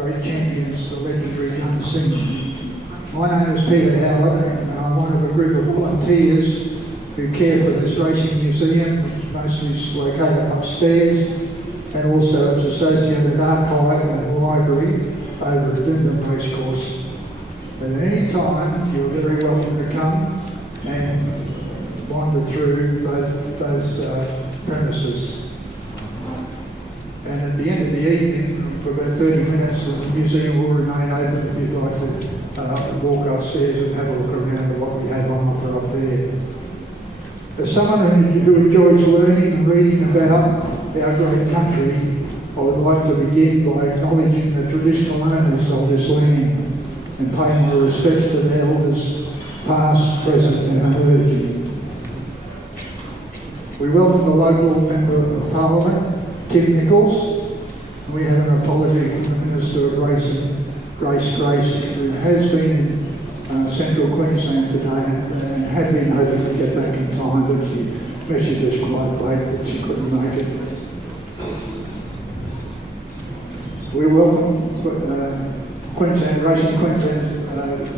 great champions, the legendary Gunsynd. My name is Peter Howard, and I'm one of a group of volunteers who care for this racing museum, which mostly is located upstairs, and also its associated archive and library over at Edmonds racecourse. But at any time, you're very welcome to come and wander through both premises. And at the end of the evening, for about 30 minutes, the museum will remain open if you'd like to walk upstairs and have a look around at what we have on offer up there. As someone who enjoys learning and reading about our great country, I would like to begin by acknowledging the traditional owners of this land and paying my respects to their elders, past, present and emerging. We welcome the local Member of Parliament, Tim Nichols. We have an apology from the Minister of Racing, Grace, who has been in central Queensland today and had been hoping to get back in time, but she messaged us quite late that she couldn't make it. We welcome Queensland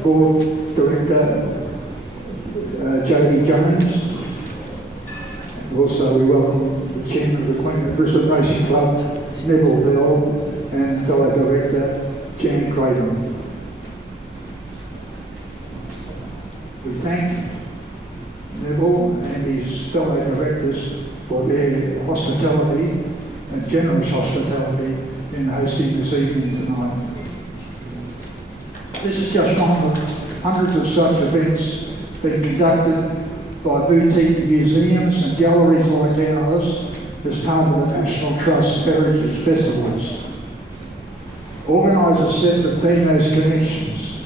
Board Director Jody Jones. Also we welcome the Chairman of the Queensland Brisbane Racing Club, Neville Bell, and fellow Director Jan Craven. We thank Neville and his fellow directors for their hospitality and generous hospitality in hosting this evening tonight. This is just one of hundreds of such events being conducted by boutique museums and galleries like ours as part of the National Trust Heritage Festivals. Organisers set the theme as connections,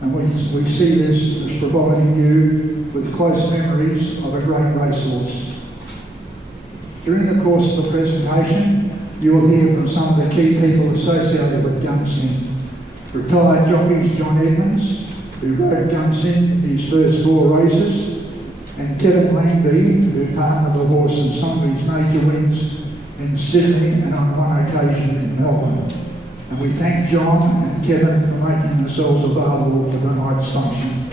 and we see this as providing you with close memories of a great racehorse. During the course of the presentation, you will hear from some of the key people associated with Gunsynd. Retired jockeys John Edmonds, who rode Gunsynd in his first 4 races, and Kevin Langby, who partnered the horse in some of his major wins in Sydney and on one occasion in Melbourne. And we thank John and Kevin for making themselves available for tonight's function.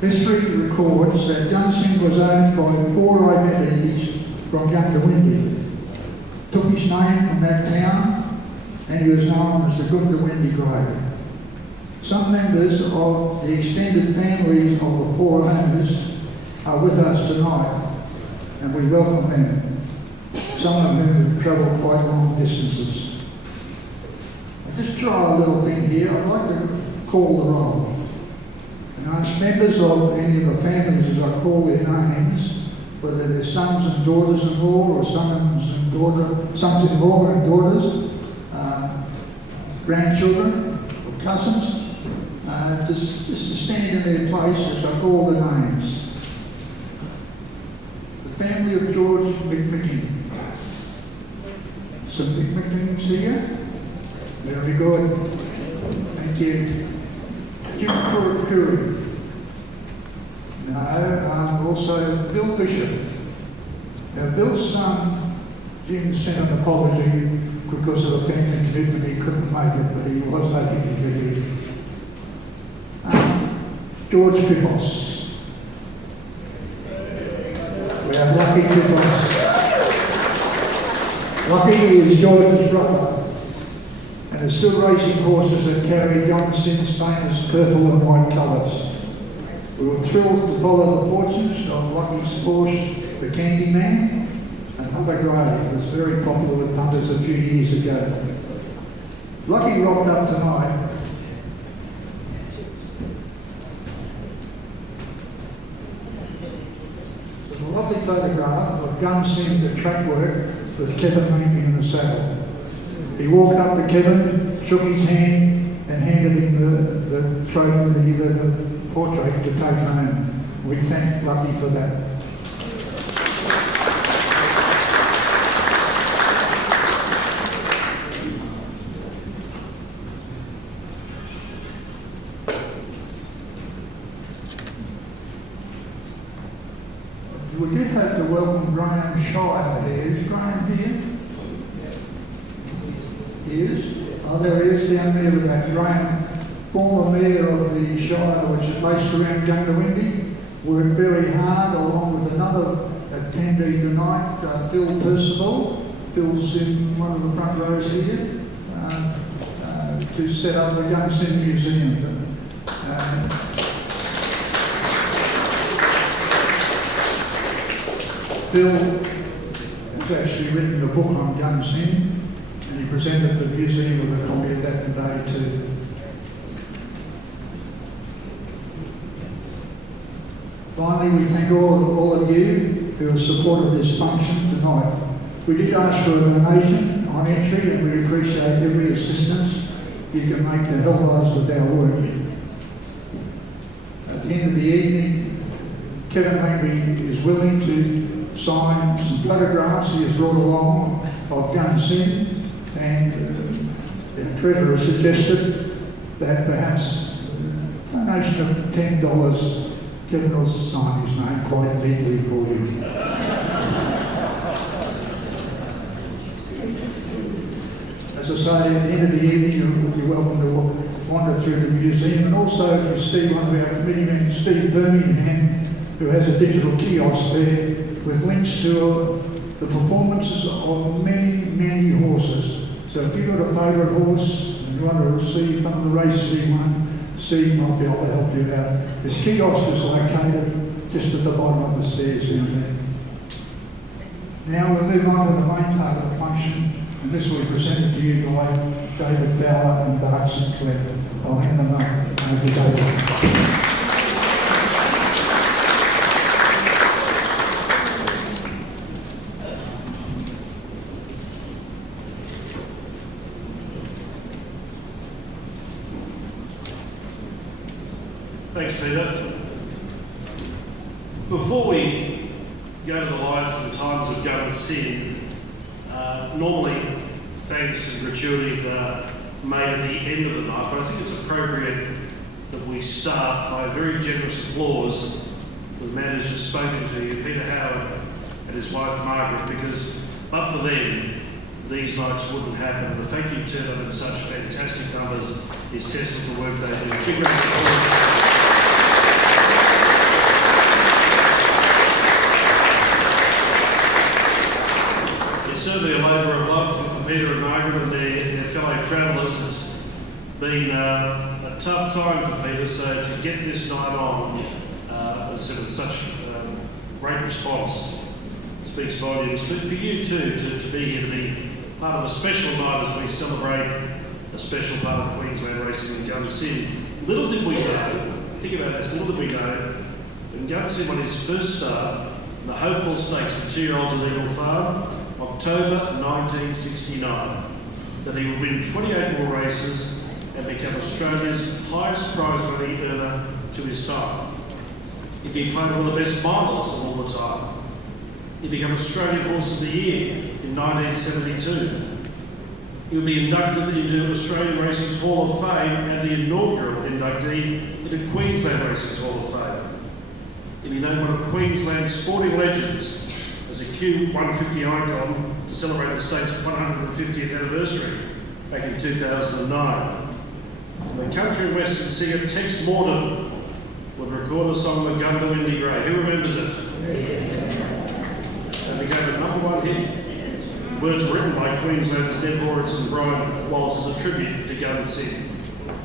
History records that Gunsynd was owned by 4 identities from Gunsynd. Took his name from that town, and he was known as the Gunsynd Grey. Some members of the extended families of the 4 owners are with us tonight, and we welcome them, some of whom have travelled quite long distances. I'll just try a little thing here. I'd like to call the roll and ask members of any of the families, as I call their names, whether they're sons and daughters-in-law or sons-in-law and daughters, grandchildren or cousins, just to stand in their place as I call the names. The family of George McMickin. Some McMickins here? Very good. Thank you. Jim Curry. No, also Bill Bishop. Now Bill's son, Jim, sent an apology because of a family commitment. He couldn't make it, but he was hoping to get here. George Pippos. We have Lucky Pippos. Lucky is George's brother and is still racing horses that carry Gunsynd's famous purple and white colours. We were thrilled to follow the fortunes of Lucky's horse, the Candyman, another grey that was very popular with punters a few years ago. Lucky rocked up tonight. There's a lovely photograph of Gunsynd at track work with Kevin Langby in the saddle. He walked up to Kevin, shook his hand and handed him the trophy, the portrait to take home. We thank Lucky for that. We did have to welcome Graham Shire here. Is Graham here? He is? Oh, there he is down there with that. Graham, former mayor of the Shire, which is based around Gunsynd, worked very hard along with another attendee tonight, Phil Percival. Phil's in one of the front rows here, to set up the Gunsynd Museum. Phil has actually written a book on Gunsynd, and he presented the museum with a copy of that today too. Finally, we thank all of you who have supported this function tonight. We did ask for a donation on entry, and we appreciate every assistance you can make to help us with our work. At the end of the evening, Kevin Langby is willing to sign some photographs he has brought along of Gunsynd, and the treasurer suggested that perhaps a donation of $10, Kevin will sign his name quite neatly for you. As I say, at the end of the evening, you're welcome to wander through the museum, and also if you see one of our committee members, Steve Birmingham, who has a digital kiosk there with links to the performances of many horses. So if you've got a favourite horse and you want to see some of the races he won, Steve might be able to help you out. This kiosk is located just at the bottom of the stairs down there. Now we'll move on to the main part of the function, and this will be presented to you by David Fowler and Bart Sinclair. I'll hand them over to David. Thanks, Peter. Before we go to the life and times of Gunsynd, normally thanks and gratuities are made at the end of the night, but I think it's appropriate that we start by a very generous applause for the man who's just spoken to you, Peter Howard, and his wife Margaret, because but for them, these nights wouldn't happen. And the fact you turned up in such fantastic numbers is testament to the work they do. Big round of applause. Certainly a labour of love for Peter and Margaret and their fellow travellers. It's been a tough time for Peter, so to get this night on, as I said, with such great response, speaks volumes. For you too, to be here, to be part of a special night as we celebrate a special part of Queensland racing in Gunsynd. Little did we know, think about this, little did we know, when Gunsynd won his first start in the Hopeful Stakes for 2-year-olds at Eagle Farm, October 1969, that he would win 28 more races and become Australia's highest prize money earner to his time. He'd be claimed one of the best milers of all the time. He became Australian Horse of the Year in 1972. He would be inducted into Australian Racing's Hall of Fame and the inaugural inductee into Queensland Racing's Hall of Fame. He'd be named one of Queensland's sporting legends as a Q150 icon to celebrate the state's 150th anniversary back in 2009. And the country western singer Tex Morton would record a song with Gunsynd Grey. Who remembers it? And became a #1 hit. Words written by Queenslanders Ned Lawrence and Brian Wallace as a tribute to Gunsynd.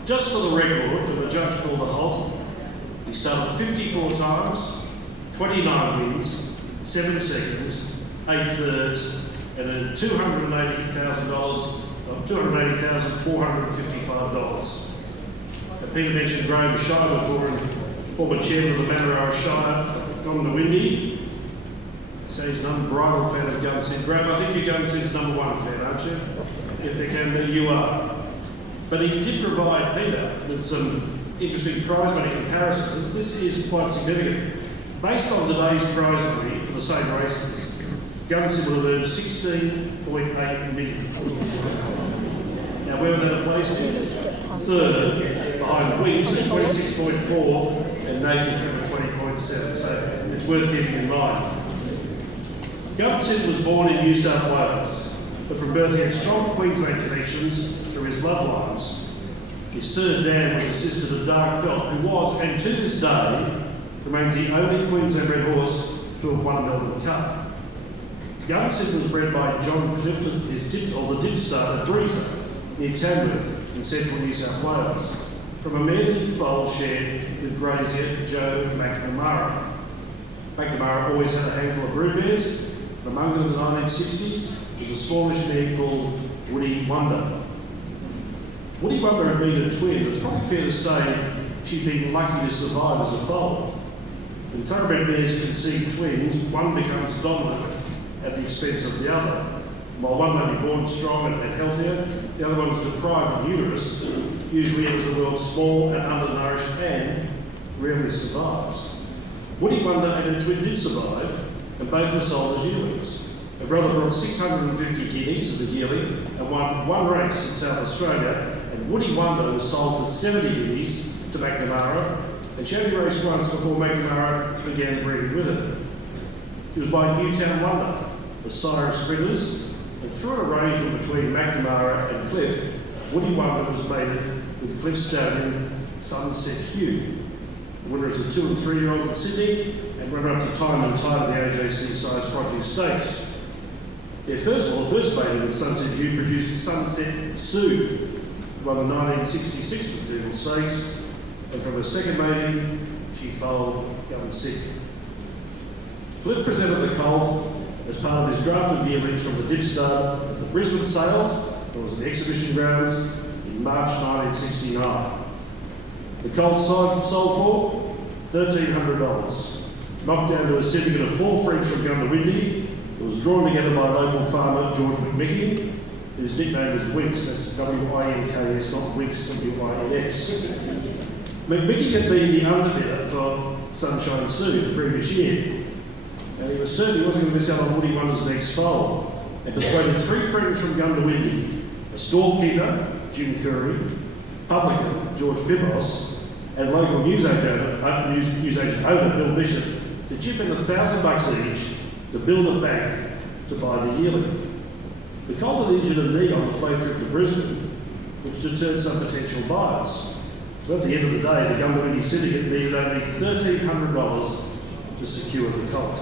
Just for the record, when the judge called a halt, he started 54 times, 29 wins, 7 seconds, 8 thirds, and earned $280,455. Peter mentioned Graham Shire before, and former chairman of the Manoroa Shire, Gunsynd. So he's an unbridled fan of Gunsynd. Graham, I think you're Gunsynd's #1 fan, aren't you? If there can be, you are. But he did provide Peter with some interesting prize money comparisons, and this is quite significant. Based on today's prize money for the same races, Gunsynd would have earned $16.8 million. Now, where would that have placed him? Third, behind Wings at 26.4 and Nature's Strip at 20.7. So it's worth keeping in mind. Gunsynd was born in New South Wales, but from birth he had strong Queensland connections through his bloodlines. His third dam was a sister to Dark Felt, who was, and to this day, remains the only Queensland bred horse to have won a Melbourne Cup. Gunsynd was bred by John Clifton, the dipstart at Breezer, near Tamworth in central New South Wales, from a mare that he foaled shared with grazier Joe McNamara. McNamara always had a handful of broodmares, and among them in the 1960s was a smallish mare called Woody Wonder. Woody Wonder had been a twin, but it's probably fair to say she'd been lucky to survive as a foal. When thoroughbred mares conceive twins, one becomes dominant at the expense of the other. While one may be born strong and healthier, the other one's deprived of uterus, usually enters the world small and undernourished and rarely survives. Woody Wonder and her twin did survive, and both were sold as yearlings. Her brother brought 650 guineas as a yearling and won one race in South Australia, and Woody Wonder was sold for 70 guineas to McNamara, and she only raced once before McNamara began breeding with her. She was by Newtown Wonder, the sire of sprinters, and through an arrangement between McNamara and Cliff, Woody Wonder was mated with Cliff stallion Sunset Hugh. The winner is a 2- and 3-year-old in Sydney, and runner up to time and tide of the AJC Size Project Stakes. Their first mating with Sunset Hugh produced Sunset Sue, who won the 1966 McDougall Stakes, and from her second mating, she foaled Gunsynd. Cliff presented the colt as part of his draft of yearlings from the dipstart at the Brisbane Sales, that was the exhibition grounds, in March 1969. The colt sold for $1,300, knocked down to a syndicate of 4 French from Gunsynd. It was drawn together by local farmer George McMickey, whose nickname was Winks. That's W-I-N-K-S, not Winks, W-I-N-S. McMickey had been the underbidder for Sunshine Sue the previous year, and he was certain he wasn't going to miss out on Woody Wonder's next foal, and persuaded 3 friends from Gunsynd, a storekeeper, Jim Kerry, publican, George Pipos, and local newsagent owner, Bill Bishop, to chip in $1,000 each to build a bank to buy the yearling. The colt had injured a knee on the float trip to Brisbane, which deterred some potential buyers. So at the end of the day, the Gunsynd syndicate needed only $1,300 to secure the colt.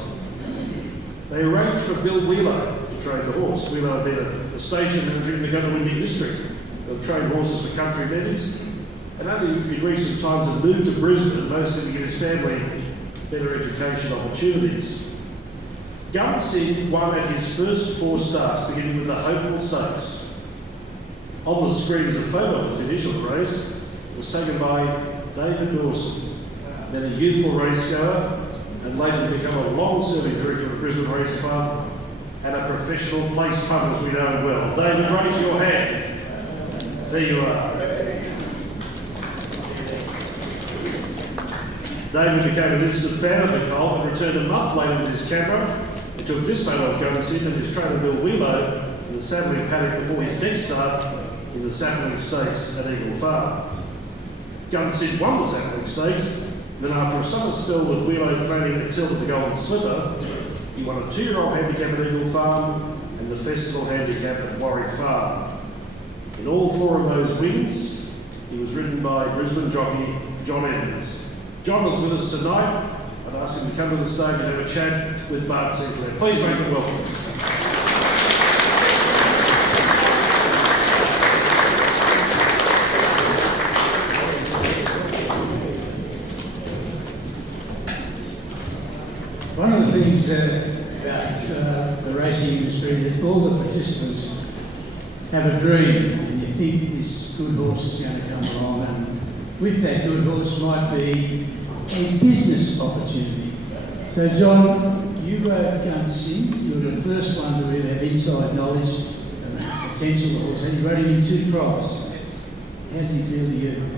They arranged for Bill Wheeler to train the horse. Wheeler had been a station manager in the Gunsynd district. They trained horses for country meetings, and only in recent times had moved to Brisbane, mostly to give his family better education opportunities. Gunsynd won at his first 4 starts, beginning with the Hopeful Stakes. On the screen is a photo of the finish of the race. It was taken by David Dawson, then a youthful racegoer, and later become a long-serving director of the Brisbane Race Club and a professional place punter, as we know him well. David, raise your hand. There you are. David became an instant fan of the colt and returned a month later with his camera. He took this photo of Gunsynd and his trainer Bill Wheeler to the saddling paddock before his next start in the Sapling Stakes at Eagle Farm. Gunsynd won the Sapling Stakes, then after a summer spell with Wheeler planning a tilt at the Golden Slipper, he won a 2-year-old handicap at Eagle Farm and the Festival Handicap at Warwick Farm. In all 4 of those wins, he was ridden by Brisbane jockey John Edmonds. John was with us tonight. I'd ask him to come to the stage and have a chat with Bart Sinclair. Please make him welcome. One of the things about the racing industry is that all the participants have a dream, and you think this good horse is going to come along, and with that good horse might be a business opportunity. So John, you rode Gunsynd. You were the first one to really have inside knowledge and potential of the horse, and you rode him in 2 trials. Yes. How did you feel to you?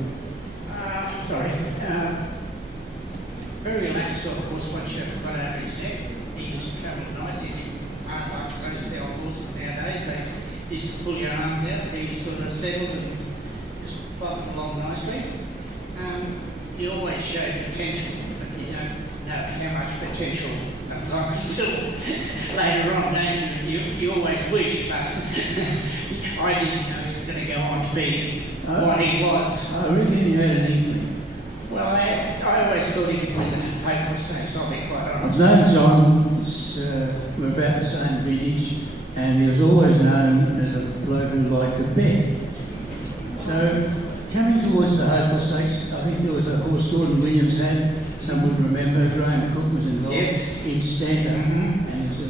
Very relaxed sort of horse once you got out of his neck. He used to travel nice. He did hard like most of the old horses nowadays. They used to pull your arms out. He was sort of settled and just bottomed along nicely. He always showed potential, but you don't know how much potential sometimes until later on, don't you? You always wish, but I didn't know he was going to go on to be what he was. I reckon you had an inkling. Well, I always thought he could win the Hope Stakes, I'll be quite I've honest. known John, we're about the same vintage, and he was always known as a bloke who liked to bet. So, coming towards the Hopeful Stakes, I think there was a horse Gordon Williams had, some would remember, Graham Cook was involved, Yes. in Stanton, Mhm. and he was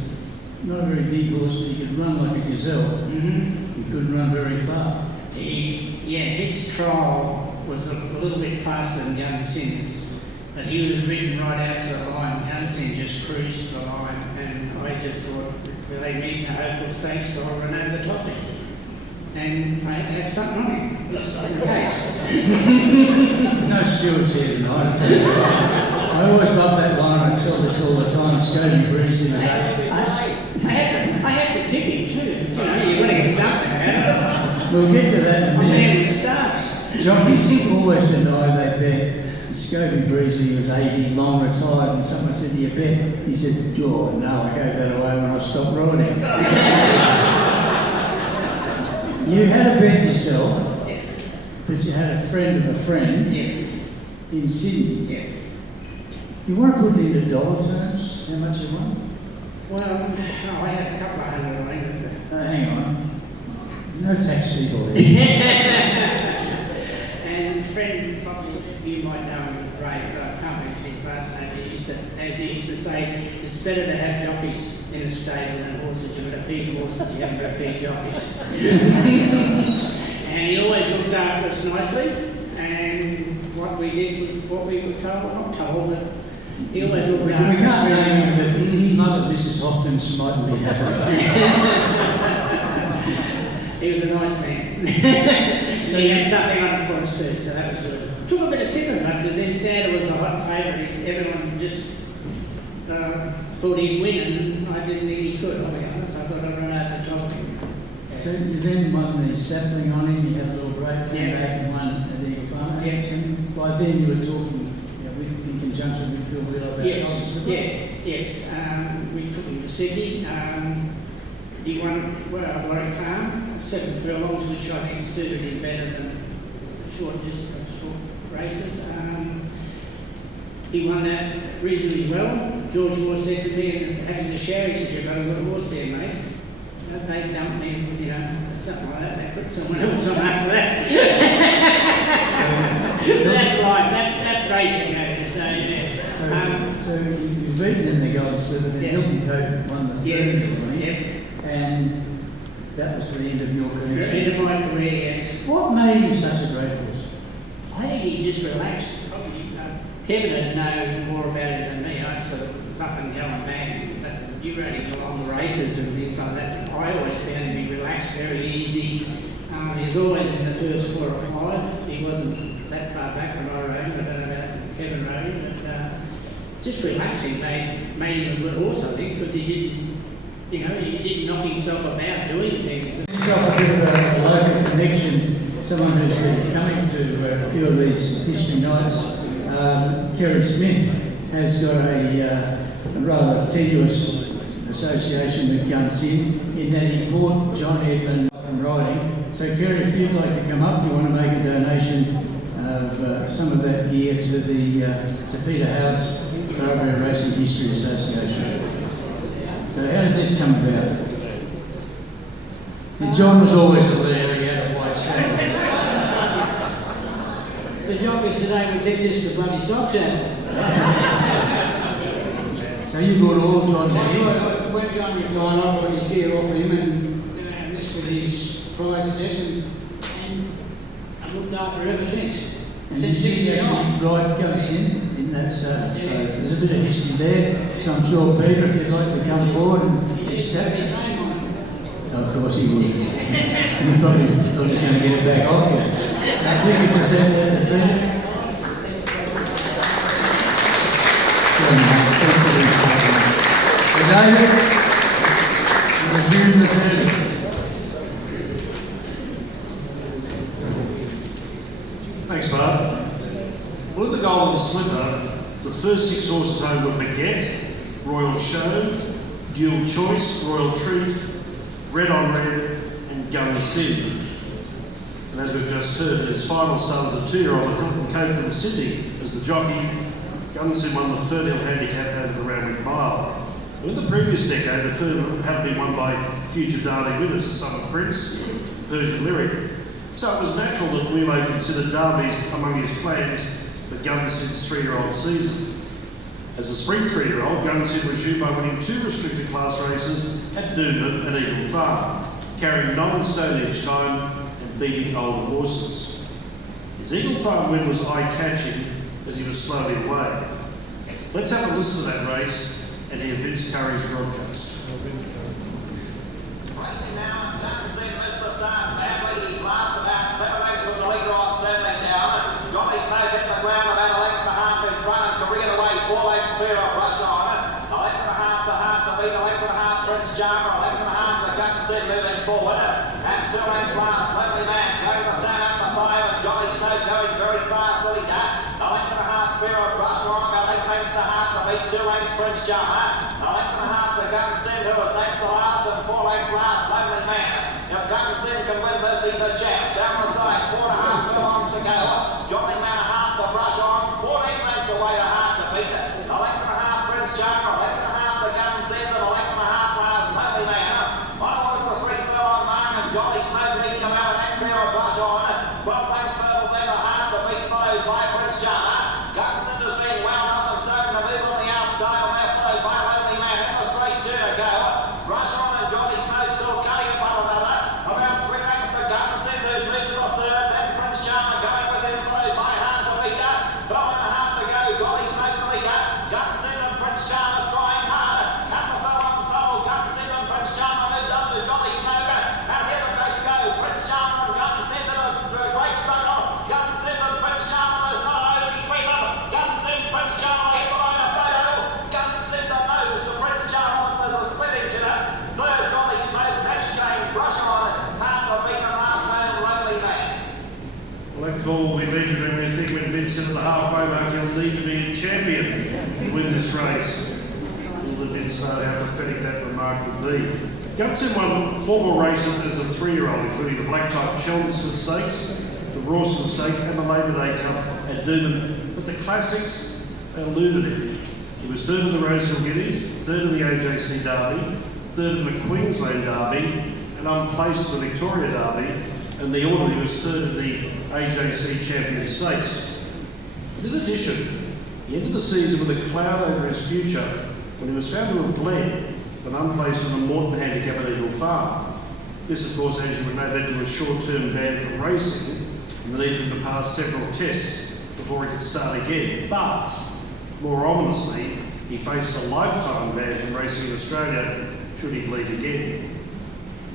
not a very big horse, but he could run like a gazelle. He couldn't run very far. His trial was a little bit faster than Gunsynd's, but he was ridden right out to the line. Gunsynd just cruised to the line, and I just thought, will they meet in a Hopeful Stakes, so I'll run over the top of him. And I had something on him. This is the case. There's no stewards here tonight. So I always love that line. I tell this all the time. Scotty Breezy was I had to tip him too. You know, you've got to get something out of it. We'll get to that in a And minute. then it starts. Jockeys always deny they bet. Scobie Breezy was 80, long retired, and someone said, "Do you bet?" He said, "Oh, no, I gave that away when I stopped riding." You had a bet yourself, Yes. but you had a friend of a friend Yes. in Sydney. Yes. Do you want to put it into dollar terms, how much you won? Well, I had a couple of hundred on him. Hang on. No tax people here. And a friend, probably you might know him as Ray, but I can't mention his last name. He used to, as he used to say, it's better to have jockeys in a stable than horses. You've got to feed horses, you haven't got to feed jockeys. And he always looked after us nicely. And what we did was what we were told, not told, but he always looked We after can't us. name him, but his mother, Mrs. Hopkins, mightn't be happy. He was a nice man. So he had something on it for us too, so that was good. Took a bit of tipping, but because then Stander was the hot favourite. Everyone just thought he'd win, and I didn't think he could, I'll be honest. I thought I'd run over the top of him. So you then won the sapling on him, you had a little break, came Yeah. back and won at Eagle Farm. Yeah. And by then you were talking in conjunction with Bill Wheeler about Yes, Thomas. yes. We took him to Sydney. He won Warwick Farm, 7 furlongs, which I think suited him better than short races. He won that reasonably well. George Moore said to me, having the show, he said, "You've got a good horse there, mate." They dumped me, something like that. They put someone else on after that. That's life. That's racing, so yeah. So you've beaten in the Gold Slipper, then Yeah. Hilton Coat won the third Yes, running, yep. and that was the end of your career. End of my career, yes. What made him such a great horse? I think he just relaxed. Probably, Kevin would know more about it than me. I sort of was up and going back, but you rode him along the races and things like that. I always found him to be relaxed, very easy. He was always in the first 4 or 5. He wasn't that far back when I rode him. I don't know about Kevin rode him, but just relaxing made him a good horse, I think, because he didn't knock himself about doing things. He's got a bit of a local connection, someone who's been coming to a few of these history nights. Kerry Smith has got a rather tenuous association with Gunsynd in that he bought John Edmonds from riding. So Kerry, if you'd like to come up, you want to make a donation of some of that gear to to Peter Howard's Thoroughbred Racing History Association. So how did this come about? John was always a leader, he had a white sack. The jockeys today will take this to bloody stocks out. So you bought all John's gear? When John retired, I bought his gear off him, and this was his prizes, and I've looked after it ever since. And Since did you 69. actually ride Gunsynd in that so there's a bit of history there. So I'm sure Peter, if you'd like to come forward and accept it. Of course he would. And he probably thought he was going to get it back off you. So if we can present that to Peter. So David, resume the journey. Thanks, Bart. Well, at the Golden Slipper, the first 6 horses home were Baguette, Royal Show, Dual Choice, Royal Treat, Red on Red, and Gunsynd. And as we've just heard, his final start as a 2-year-old at Hilton Cape from Sydney as the jockey. Gunsynd won the Third Hill Handicap over the Randwick Mile. In the previous decade, the Third had been won by future Derby winners, Son of Prince, Persian Lyric. So it was natural that Wheelo considered derbies among his plans for Gunsynd's 3-year-old season. As a spring 3-year-old, Gunsynd resumed by winning 2 restricted class races at Doomben and Eagle Farm, carrying 9 stone each time and beating older horses. His Eagle Farm win was eye-catching as he was slowly away. Let's have a listen to that race and hear Vince Curry's broadcast. Racing now, Gunsynd missed the start badly. He's laughed about 7 lengths with the leader on settling down. Johnny Smoke hit the ground about a length and a half in front and careered away 4 lengths clear of Rush On. A length and a half to half to beat, a length and a half Prince Charmer, a length and a half to Gunsynd moving forward. And 2 lengths last, Lonely Man going to turn up the 5 and Johnny Smoke going very fast, will he that? A length and a half clear of Rush On, about 8 lengths to half to beat, 2 lengths Prince Charmer. A length and a half to Gunsynd, who was next to last, and 4 lengths last, Lonely Man. If Gunsynd can win this, he's a jam. Down the side, 4.5 furlongs to go. Johnny Man a half to Rush On, 14 lengths away to half to beat it. A length and a half Prince Charmer, a length and a half to Gunsynd, and a length and a half last, Lonely Man. One was the 3 furlong mark, and Johnny Smoke leading about an length clear of Rush On. 12 lengths further then a half to beat, followed by Prince Charmer. Gunsynd is being wound up and starting to move on the outside, and they're followed by Lonely Man. In the straight 2 to go. Rush On and Johnny Smoke still cutting at one another. About 3 lengths to Gunsynd, who's moved to the 3rd. Then Prince Charmer going with him, followed by Hard to Beat Her. 12.5 to go. Johnny Smoke the leader. Gunsynd and Prince Charmer trying hard. At the furlong pole, Gunsynd and Prince Charmer moved up to Johnny Smoke. And here's a great go. Prince Charmer and Gunsynd in a great struggle. Gunsynd and Prince Charmer, there's not a hole between them. Gunsynd, Prince Charmer hit the line of photo. Gunsynd the nose to Prince Charmer. There's a splitting to it. 3rd Johnny Smoke. Next Jane. Rush On. Hard to Beat Her last home. Lonely Man. Well, that call will be legendary when we think when Vincent at the halfway mark he'll need to be a champion to win this race. All the Vince know how pathetic that remark would be. Gunsynd won 4 more races as a 3-year-old, including the Black-Type Chelmsford Stakes, the Rawson Stakes and the Labour Day Cup at Doomben. But the classics, they eluded him. He was 3rd in the Rosehill Guineas, 3rd in the AJC Derby, 3rd in the Queensland Derby, and unplaced in the Victoria Derby, and the autumn he was 3rd in the AJC Champion Stakes. But in addition, he entered the season with a cloud over his future when he was found to have bled when unplaced in the Morton Handicap at Eagle Farm. This, of course, as you would know, led to a short-term ban from racing and the need for him to pass several tests before he could start again. But, more ominously, he faced a lifetime ban from racing in Australia should he bleed again.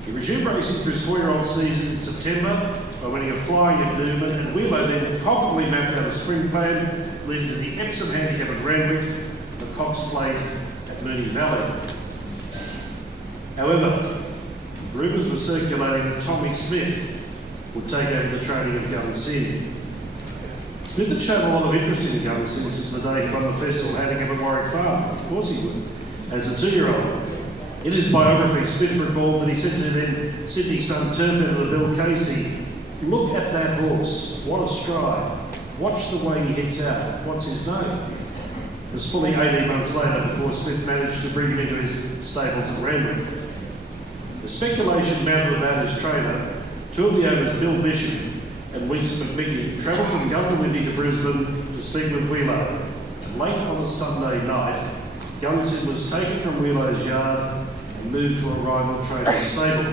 He resumed racing for his 4-year-old season in September by winning a flying at Doomben, and Wheelo then confidently mapped out a spring plan leading to the Epsom Handicap at Randwick and the Cox Plate at Moonee Valley. However, rumours were circulating that Tommy Smith would take over the training of Gunsynd. Smith had shown a lot of interest in Gunsynd since the day he won the Festival Handicap at Warwick Farm. Of course he would, as a 2-year-old. In his biography, Smith recalled that he said to then Sydney son turf editor Bill Casey, "Look at that horse, what a stride. Watch the way he hits out. What's his name?" It was fully 18 months later before Smith managed to bring him into his stables at Randwick. The speculation mounted about his trainer. 2 of the owners, Bill Bishop and Winks McMickey, travelled from Gunsynd to Brisbane to speak with Wheelo. Late on a Sunday night, Gunsynd was taken from Wheelo's yard and moved to a rival trainer's stable.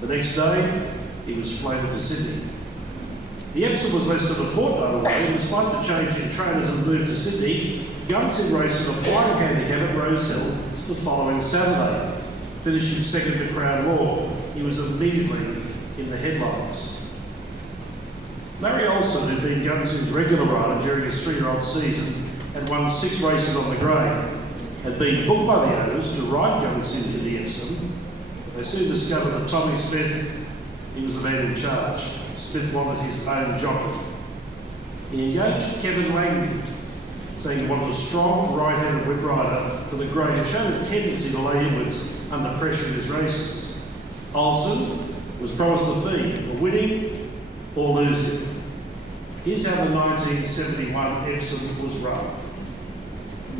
The next day, he was floated to Sydney. The Epsom was less than a fortnight away, and despite the change in trainers and move to Sydney, Gunsynd raced in a flying handicap at Rosehill the following Saturday, finishing 2nd to Crown Law. He was immediately in the headlines. Larry Olsen, who'd been Gunsynd's regular rider during his 3-year-old season and won 6 races on the grey, had been booked by the owners to ride Gunsynd in the Epsom. They soon discovered that Tommy Smith, he was the man in charge. Smith wanted his own jockey. He engaged Kevin Langby, saying he wanted a strong right-handed whip rider for the grade who showed a tendency to lay inwards under pressure in his races. Olsen was promised the fee for winning or losing. Here's how the 1971 Epsom was run.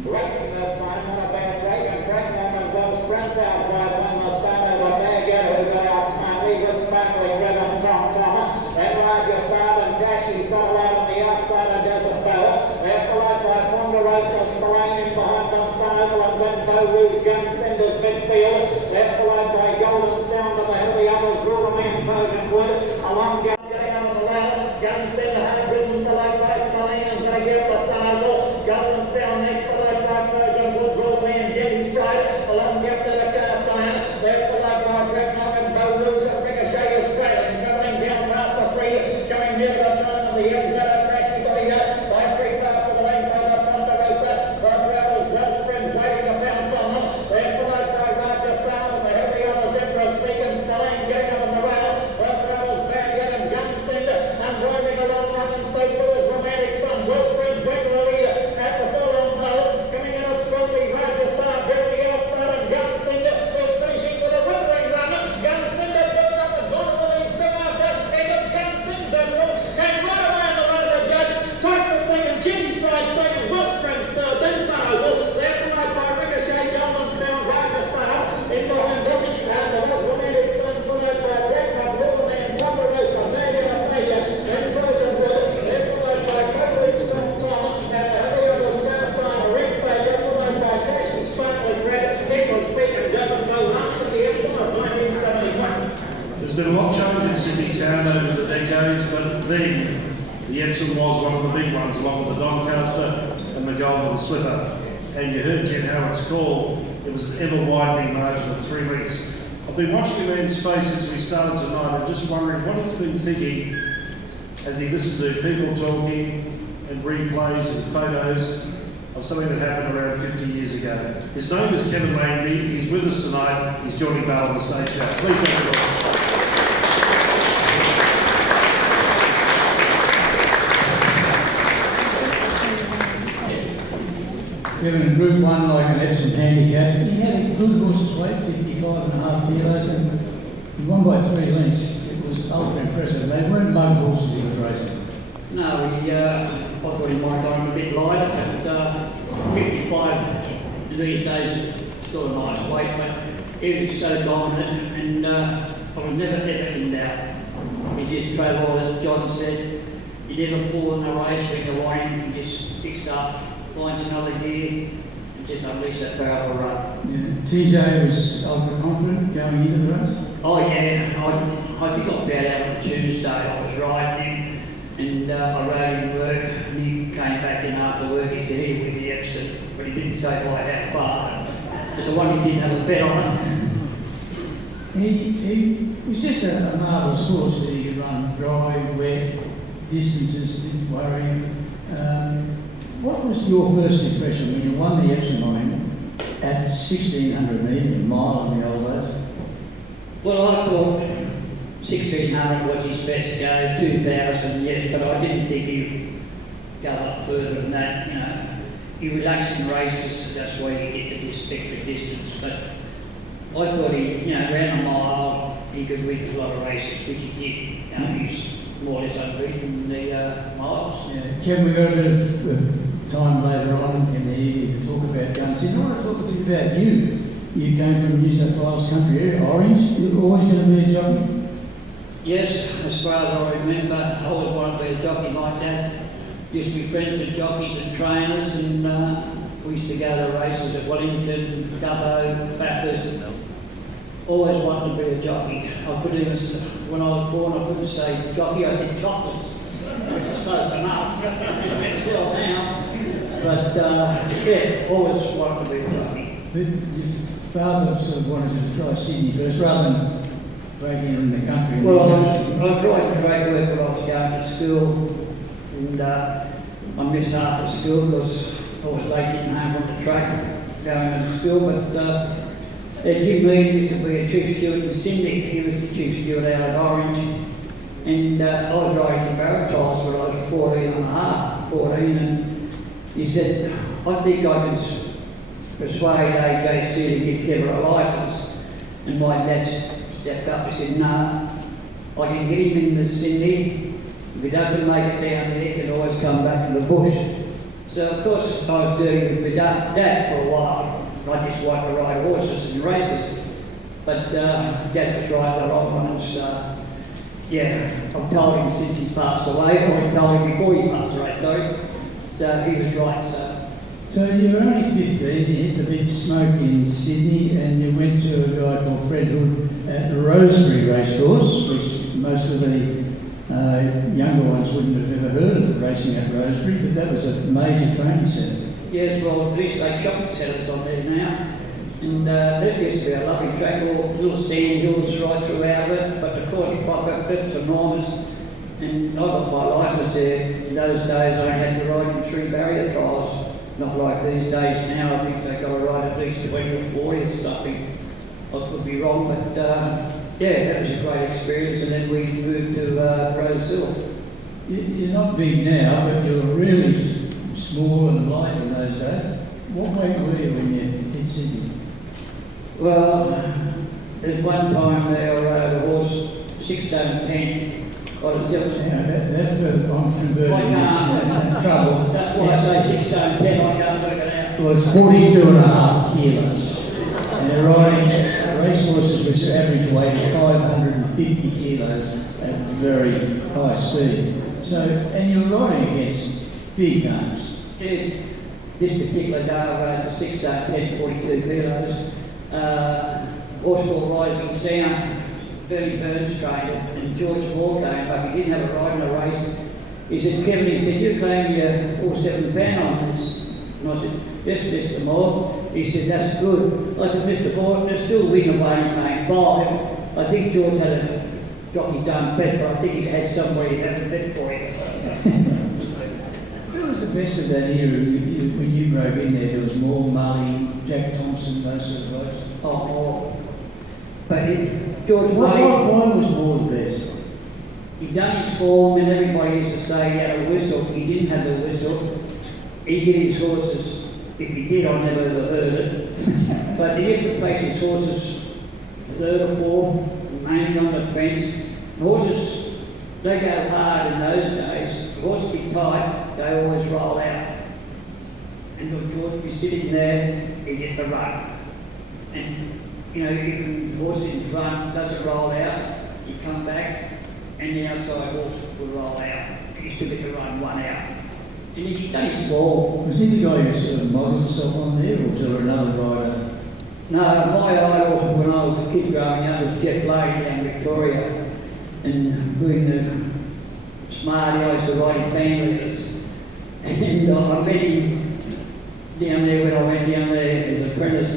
Racing this time, not a bad break, and break number goes sprints out by one Mustang over there, who got out smartly with sparkling ribbon Tom Thomas. Then Roger Saab and Tashi settle out on the outside of Desert Fowler. They're followed by Ponderosa Spillane in behind Gunsynd and then Bow Rouge Gunsynd as midfield. They're followed by Golden Sound of the heavy others, Rural Man Persian Wood. Along getting on the ladder, Gunsynd hard ridden for late by Spillane and going to get the saddle. Golden Sound next for late by Persian Wood, Rural Man Jenny Sprite. Along get to the cast iron. They're followed by Brett Knock and Bow Rouge and Ricochet is trailing, travelling down past the free, coming near the turn of the exit of Tashi by 3 parts of the length of the Ponderosa. The crowd is Welsh friends waiting to pounce on them. They're followed by Roger Sound and the heavy others Emperor Speaking Spillane getting up on the rail. The crowd is Baggett and Gunsynd and driving along running so too is Romantic Sun. Welsh friends went the lead at the full-on pole. Coming out strongly, Roger Sound down the outside and Gunsynd is finishing with a withering run. Gunsynd built up the bottom of the lead soon after. Edmonds Gunsynd's rule came right around the run of the judge. Tight for second, Jenny Sprite second, Welsh friends third, then Sarah. They're followed by Ricochet, Golden Sound, Roger Sound in behind them. And the Welsh Romantic Sun followed by Blackman, Rural Man, Ponderosa, Baggett and Baggett, and Persian Wood. They're followed by Coleridge, Tom Thomas, and the heavy others cast iron, Red Failure, followed by Tashi Sparkling Red. Nicholas Speaking doesn't go last at the Epsom of 1971. There's been a lot of change in Sydney town over the decades, but then the Epsom was one of the big ones, along with the Doncaster and the Golden Slipper. And you heard Ken Howard's call. It was an ever-widening margin of 3 weeks. I've been watching a man's face since we started tonight and just wondering what he's been thinking as he listened to people talking and replays and photos of something that happened around 50 years ago. His name is Kevin Langby. He's with us tonight. He's joining Bart on the stage show. Please welcome him. Kevin in Group 1 like an Epsom handicap. He had a good horse's weight, 55.5 kilos, and he won by 3 lengths. It was ultra impressive. They weren't mug horses he was racing. No, I thought he might have gone a bit lighter, but 55 these days is still a nice weight, but he was so dominant and I was never ever in doubt. He just travelled, as John said, he never pulled in the race when you want him, he just picks up, finds another gear, and just unleashes that barrel run. Yeah. TJ was ultra confident going into the race. Oh yeah, I think I found out on Tuesday I was riding him and I rode him work and he came back in after work, he said he went the Epsom, but he didn't say by how far. It's the one he didn't have a bet on it. He was just a marvellous horse that he could run dry, wet, distances, didn't worry him. What was your first impression when you won the Epsom on him at 1600 metres, a mile in the old days? Well, I thought 1600 was his best go, 2000, yes, but I didn't think he'd go up further than that, you know. He relaxed in races, that's why you get the extra distance, but I thought he, around a mile, he could win a lot of races, which he did. He's more or less unbeaten in the miles. Yeah. Kevin, we've got a bit of time later on in the evening to talk about Gunsynd. I want to talk a bit about you. You came from New South Wales country area, Orange. You're always going to be a jockey? Yes, as far as I remember, I always wanted to be a jockey like that. Used to be friends with jockeys and trainers, and we used to go to races at Wellington, Dubbo, Bathurst. Always wanted to be a jockey. I could even, when I was born, I couldn't say jockey, I said chocolates, which is close enough. Until now. But yeah, always wanted to be a jockey. But your father sort of wanted you to try Sydney first rather than breaking in the country. Well, I was riding track work when I was going to school, and I missed half at school because I was late getting home from the track going to school. But Jim Mead used to be a chief steward in Sydney. He was the chief steward out at Orange, and I was riding in barrel trials when I was 14 and a half, and He said, I think I can persuade AJC to give Kevin a licence. And my dad stepped up and said, no, I can get him in the Sydney. If he doesn't make it down there, he can always come back to the bush. So of course I was dealing with my dad for a while. I just wanted to ride horses and races. But Dad was right the long runs. Yeah, I've told him since he passed away, or I told him before he passed away, sorry. So he was right, So you were only 15, you hit the big smoke in Sydney, and you went to a guy called Fred Hood at the Rosebery racecourse, which most of the younger ones wouldn't have ever heard of, racing at Rosebery, but that was a major training centre. Yes, well, these like shopping centres on there now. And that used to be a lovely track, all little sand hills right throughout it, but the course proper fit's enormous. And I got my licence there. In those days I had to ride in 3 barrier trials, not like these days now. I think they've got to ride at least 20 or 40 or something. I could be wrong, but yeah, that was a great experience. And then we moved to Rose Hill. You're not big now, but you're really small and light in those days. What weight were you when you hit Sydney? Well, there's one time there I rode a horse, 6 stone 10. On a silk. Yeah, that's where I'm converting this trouble. That's why I say 6 stone 10, I can't work it out. It was 42.5 kilos. And they're riding racehorses which average weight of 550 kilos at very high speed. So, and you're riding against big names. Yeah, this particular day I rode the 6 stone 10, 42 kilos. Horse called Rising Sound. Billy Burns trained it, and George Moore came up. He didn't have a ride in a race. He said, Kevin, he said, you claim you're 4-7 pound on this. And I said, yes, Mr. Moore. He said, that's good. I said, Mr. Moore, they're still winning away and playing 5. I think George had a jockey's done bet, but I think he had somebody who had a bet for him. Who was the best of that era? When you drove in there, there was Moore, Mully, Jack Thompson, those sort of blokes. Oh, Moore. But George Why was Moore the best? He done his form, and everybody used to say he had a whistle. He didn't have the whistle. He'd get his horses. If he did, I never ever heard it. But he used to place his horses 3rd or 4th, mainly on the fence. The horses, they go hard in those days. The horses get tight, they always roll out. And look, George would be sitting there, he'd get the run. And you know, even the horse in front doesn't roll out, you come back, and the outside horse will roll out. He used to get to run 1 out. And he'd done his form. Was he the guy who sort of modelled himself on there, or was there another rider? No, my idol when I was a kid growing up was Jeff Lane down Victoria, and doing the smarty, I used to ride in families. And I met him down there when I went down there as an apprentice.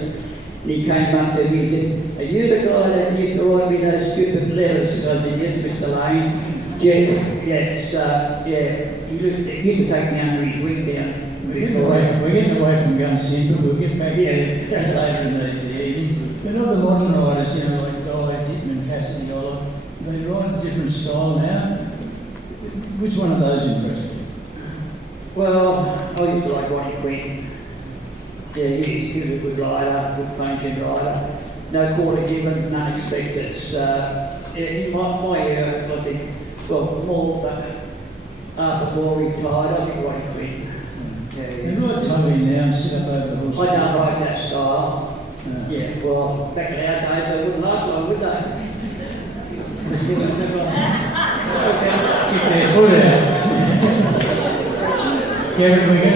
And he came up to me and said, are you the guy that used to write me those stupid letters? I said, yes, Mr. Lane. Jeff, yes, yeah. He used to take me under his wing down. We're getting away from Gunsynd, but we'll get back there later in the evening. But of the modern riders, you know, like Guy, Dickman, Cassidy, Oliver, they ride a different style now. Which one of those impressed you? Well, I used to like Ronnie Quinn. Yeah, he was a good rider, good punching rider. No quarter given, none expected. Yeah, in my era, I think, well, more, but after Moore retired, I think Ronnie Quinn. Yeah, They ride totally now and sit up over the horse. I don't like that style. Yeah, well, back in our days, they wouldn't last long, would they? Keep their foot out. Kevin, we're going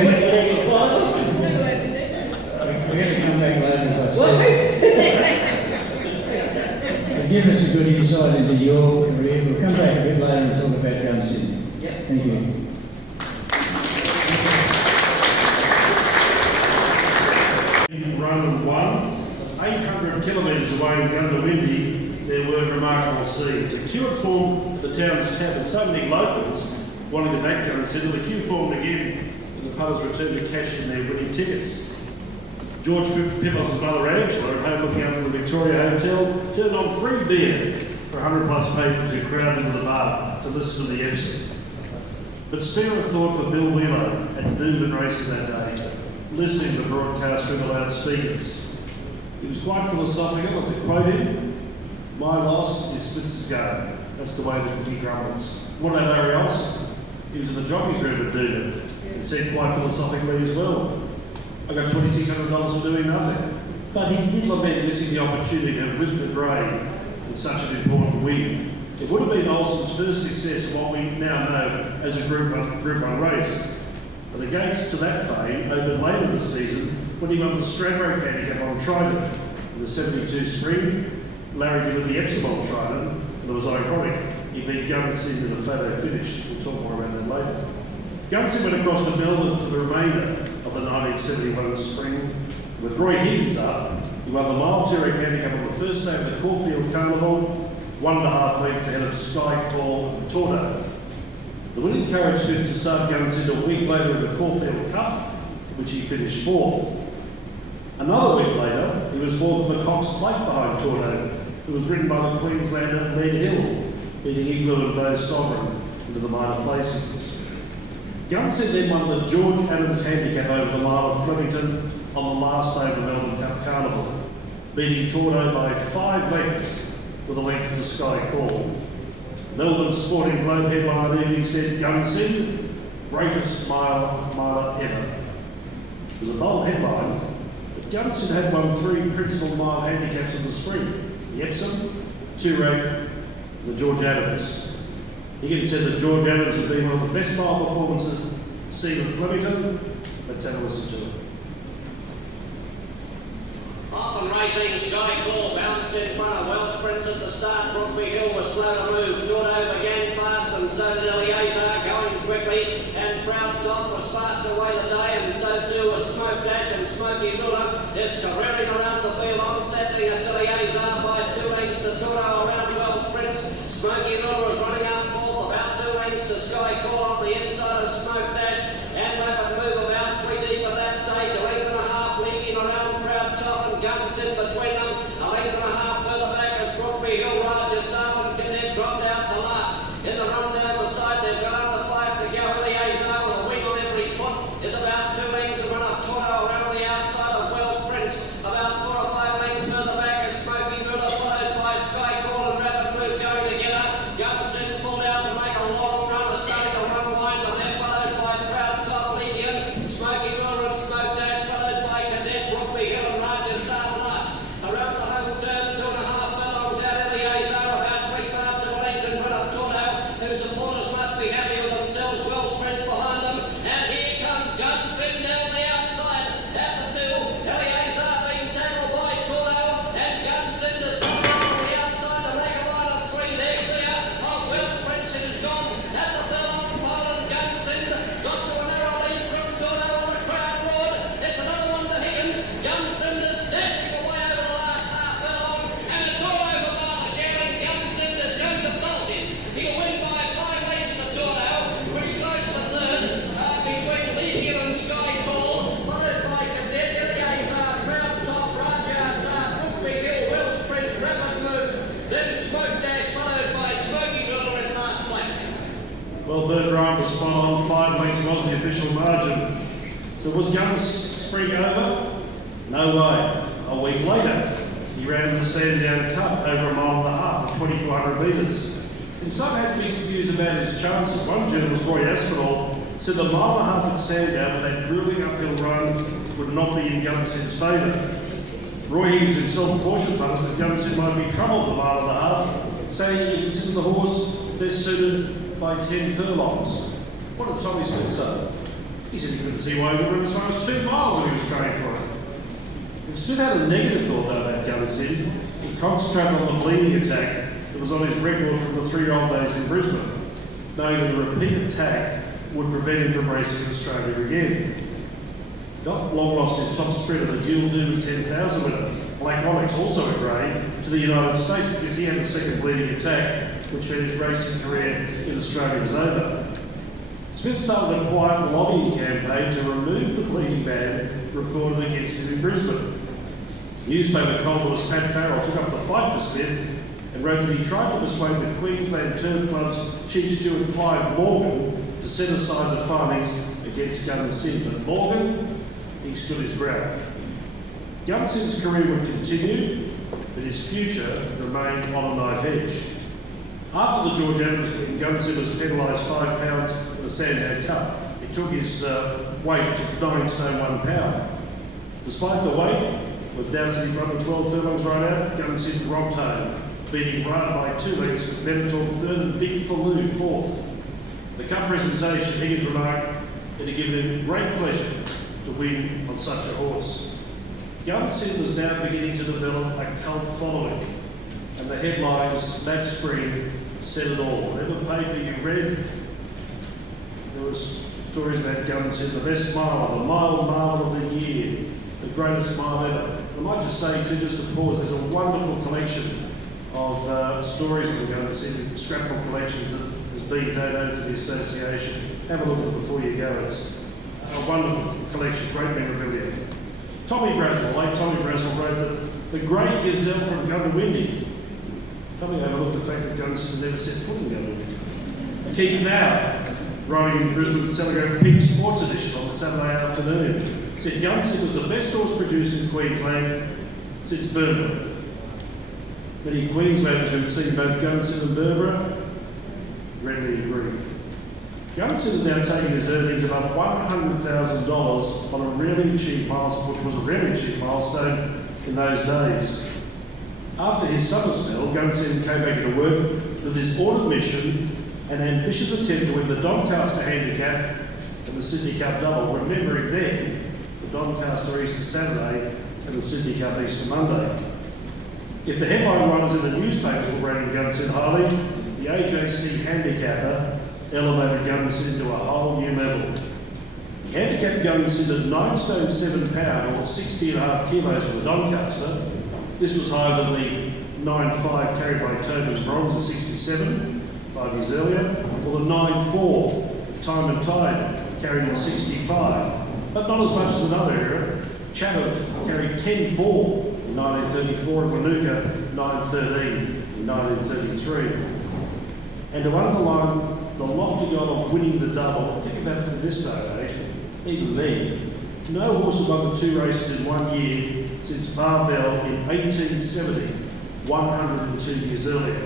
to come back later, as I said. You've given us a good insight into your career. We'll come back a bit later and talk about Gunsynd. Yep. Thank you. Roman 1, 800 kilometres away in Gunsynd, there were remarkable scenes. A queue had formed at the town's tavern. So many locals wanted to back Gunsynd, and the queue formed again when the punters returned to cash in their winning tickets. George Pippos' mother Angela, at home looking after the Victoria Hotel, turned on free beer for 100 plus patrons who crowded into the bar to listen to the MC. But spare a thought for Bill Wheeler at Doomben races that day, listening to the broadcast through the loudspeakers. He was quite philosophical, and to quote him, "My loss is Smith's gain. That's the way the cookie crumbles." What about Larry Olsen? He was in the jockeys room at Doomben and said quite philosophically as well, "I got $2,600 for doing nothing." But he did lament missing the opportunity to have ridden the grey in such an important win. It would have been Olsen's first success in what we now know as a Group 1 race. But the gates to that fame opened later this season when he won the Stradbroke handicap on Trident. In the 72 spring, Larry did with the Epsom on Trident, and it was ironic. He beat Gunsynd in a photo finish. We'll talk more about that later. Gunsynd went across to Melbourne for the remainder of the 1971 spring. With Roy Higgins up, he won the Mile Touring handicap on the first day of the Caulfield Carnival, 1.5 lengths ahead of Sky Call and Tordo. The win encouraged Smith to start Gunsynd a week later in the Caulfield Cup, which he finished 4th. Another week later, he was 4th in the Cox Plate behind Tordo, who was ridden by the Queenslander Lead Hill, beating Igloo and Bo Sovereign into the minor placings. Gunsynd then won the George Adams handicap over the mile of Flemington on the last day of the Melbourne Cup Carnival, beating Tordo by 5 lengths with a length to Sky Call. Melbourne's Sporting Globe headline that evening said, "Gunsynd, greatest miler ever." It was a bold headline, but Gunsynd had won 3 principal mile handicaps in the spring: the Epsom, 2-Rake, and the George Adams. Higgins said that George Adams had been one of the best mile performances seen at Flemington. Let's have a listen to it. Often racing, Sky Call bounced in front of Welsh Prince at the start. Brookby Hill was slow to move. Tordo began fast, and so did Eleazar, going quickly. And Proud Top was fast away today, and so too was Smoke Dash and Smoky Miller. Is careering around the field, settling at Eleazar by 2 lengths to Tordo around Welsh Prince. Smoky Miller was running up 4th, about 2 lengths to Sky Call on the inside of Smoke Dash. And Rapid Move about 3 deep at that stage, a length and a half leaving around Proud Top and Gunsynd between them. A length and a half further back as Brookby Hill, Raja Saab and Cadet dropped out to last. In the run down the side, they've got under 5 to go. Eleazar with a wing on every foot is about 2 lengths in front of Tordo around the outside of Welsh Prince. About 4 or 5 lengths further back is Smoky Miller, followed by Sky Call and Rapid Move going together. Gunsynd pulled out to make a long run, starting to run wide, and they're followed by Proud Top leading. Smoky Miller and Smoke Dash followed by Cadet, Brookby Hill and Raja Saab last. Around the home turn, 2.5 furlongs out, Eleazar about 3/4 of a length in front of Tordo, whose supporters must be happy with themselves. Welsh Prince behind them, and here comes Gunsynd down the outside at the 2. Eleazar being tackled by Tordo, and Gunsynd is coming on the outside to make a line of 3 there clear of Welsh Prince, who's gone at the furlong pole, and Gunsynd got to a narrow lead from Tordo on the crowd roared. It's another one to Higgins. Gunsynd is dashing away over the last half furlong, and it's all over by the share, and Gunsynd is going to bolt him. He'll win by 5 lengths to Tordo, pretty close to third, between Legion and Sky Call, followed by Cadet, Eleazar, Proud Top, Raja Saab, Brookby Hill, Welsh Prince, Rapid Move, then Smoke Dash, followed by Smoky Miller in last place. Well, Bert Ryan was spot on. 5 lengths was the official margin. So was Guns' spring over? No way. A week later, he ran in the Sandown Cup over 1.5 miles at 2,400 metres. And some had mixed views about his chances. One journalist, Roy Aspinall, said the 1.5 miles at Sandown with that grueling uphill run would not be in Gunsynd's favour. Roy Higgins himself cautioned punters that Gunsynd might be troubled at 1.5 miles, saying he considered the horse best suited by 10 furlongs. What did Tommy Smith say? He said he couldn't see why he would run as far as 2 miles if he was trained for it. If Smith had a negative thought though about Gunsynd, he concentrated on the bleeding attack that was on his record from the 3-year-old days in Brisbane, knowing that a repeat attack would prevent him from racing in Australia again. Not long lost his top sprinter, the dual Doom 10,000 winner, Black Onyx, also a grey, to the United States because he had a second bleeding attack, which meant his racing career in Australia was over. Smith started a quiet lobbying campaign to remove the bleeding ban recorded against him in Brisbane. Newspaper columnist Pat Farrell took up the fight for Smith and wrote that he tried to persuade the Queensland Turf Club's chief steward Clive Morgan to to set aside the findings against Gunsynd. But Morgan, he stood his ground. Gunsynd's career would continue, but his future remained on a knife edge. After the George Edmonds win, Gunsynd was penalised £5 in the Sandown Cup. It took his weight to 9 stone 1 pound. Despite the weight, with Dowsey run the 12 furlongs right out, Gunsynd robbed home, beating Bart by 2 lengths, with Benetor third and Big Faloo fourth. The cup presentation, Higgins remarked, it had given him great pleasure to win on such a horse. Gunsynd was now beginning to develop a cult following, and the headlines that spring said it all. Whatever paper you read, there was stories about Gunsynd, the best mile, the mile marvel of the year, the greatest mile ever. I might just say too, just to pause, there's a wonderful collection of stories on Gunsynd, scrapbook collections that has been donated to the association. Have a look at it before you go. It's a wonderful collection, great memorabilia. Tommy Brazel, late Tommy Brazel, wrote that the great gazelle from Gunsynd. Tommy overlooked the fact that Gunsynd had never set foot in Gunsynd. Keith Now, writing in Brisbane's Telegraph Pink Sports Edition on Saturday afternoon, said Gunsynd was the best horse produced in Queensland since Berbera. Many Queenslanders who had seen both Gunsynd and Berbera readily agreed. Gunsynd had now taken his earnings above $100,000 on a really cheap milestone, which was a really cheap milestone in those days. After his summer spell, Gunsynd came back into work with his audit mission, an ambitious attempt to win the Doncaster Handicap and the Sydney Cup double, remembering then the Doncaster Easter Saturday and the Sydney Cup Easter Monday. If the headline writers in the newspapers were rating Gunsynd highly, the AJC handicapper elevated Gunsynd to a whole new level. He handicapped Gunsynd at 9 stone 7 pound, or 60.5 kilos for the Doncaster. This was higher than the 9.5 carried by Tobin Bronze at 67, 5 years earlier, or the 9.4 Time and Tide carried in 65, but not as much as another era. Chatham carried 10.4 in 1934 and Manuka 9.13 in 1933. And to underline the lofty goal of winning the double, think about it in this day and age, even then, no horse had won the 2 races in 1 year since Barbell in 1870, 102 years earlier.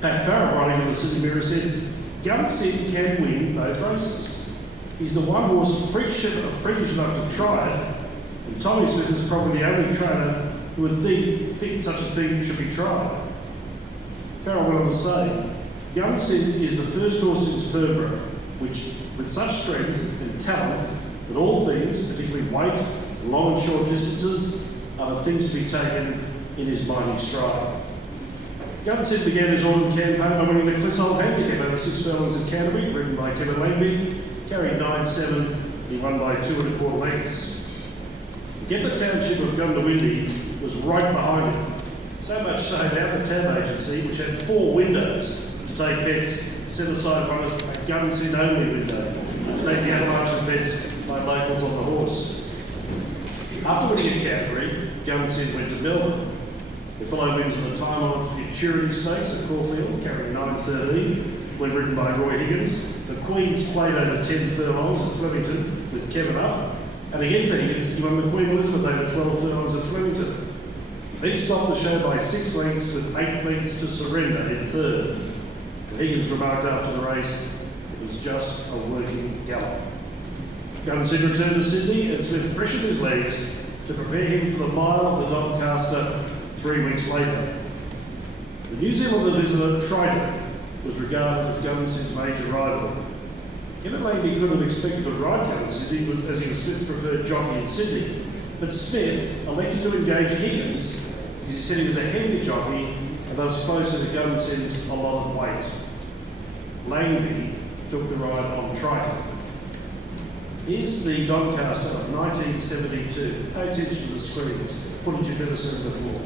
Pat Farrell, writing in the Sydney Mirror, said, Gunsynd can win both races. He's the one horse freakish enough to try it, and Tommy Smith is probably the only trainer who would think such a thing should be tried. Farrell went on to say, Gunsynd is the first horse since Berbera, which, with such strength and talent, that all things, particularly weight, long and short distances, are the things to be taken in his mighty stride. Gunsynd began his autumn campaign by winning the Clissold Handicap over 6 furlongs at Canterbury, ridden by Kevin Langby, carrying 9.7, he won by 2 1/4 lengths. Get the Township of Gunsynd was right behind him, so much so now the TAB agency, which had 4 windows to take bets, set aside one as a Gunsynd only window, to take the avalanche of bets by locals on the horse. After winning at Canterbury, Gunsynd went to Melbourne. The fellow wins in the time-honoured Futurity Stakes at Caulfield, carrying 9.13, when ridden by Roy Higgins. The Queen's played over 10 furlongs at Flemington with Kevin up, and again for Higgins, he won the Queen Elizabeth over 12 furlongs at Flemington. Then stopped the show by 6 lengths with 8 lengths to surrender in third. And Higgins remarked after the race, it was just a working gallop. Gunsynd returned to Sydney and Smith freshened his legs to prepare him for the mile of the Doncaster 3 weeks later. The New Zealander visitor, Triton, was regarded as Gunsynd's major rival. Kevin Langby could have expected to ride Gunsynd as he was Smith's preferred jockey in Sydney, but Smith elected to engage Higgins because he said he was a heavier jockey and thus closer to Gunsynd's allotted weight. Langby took the ride on Triton. Here's the Doncaster of 1972. Pay attention to the screens, footage you've never seen before.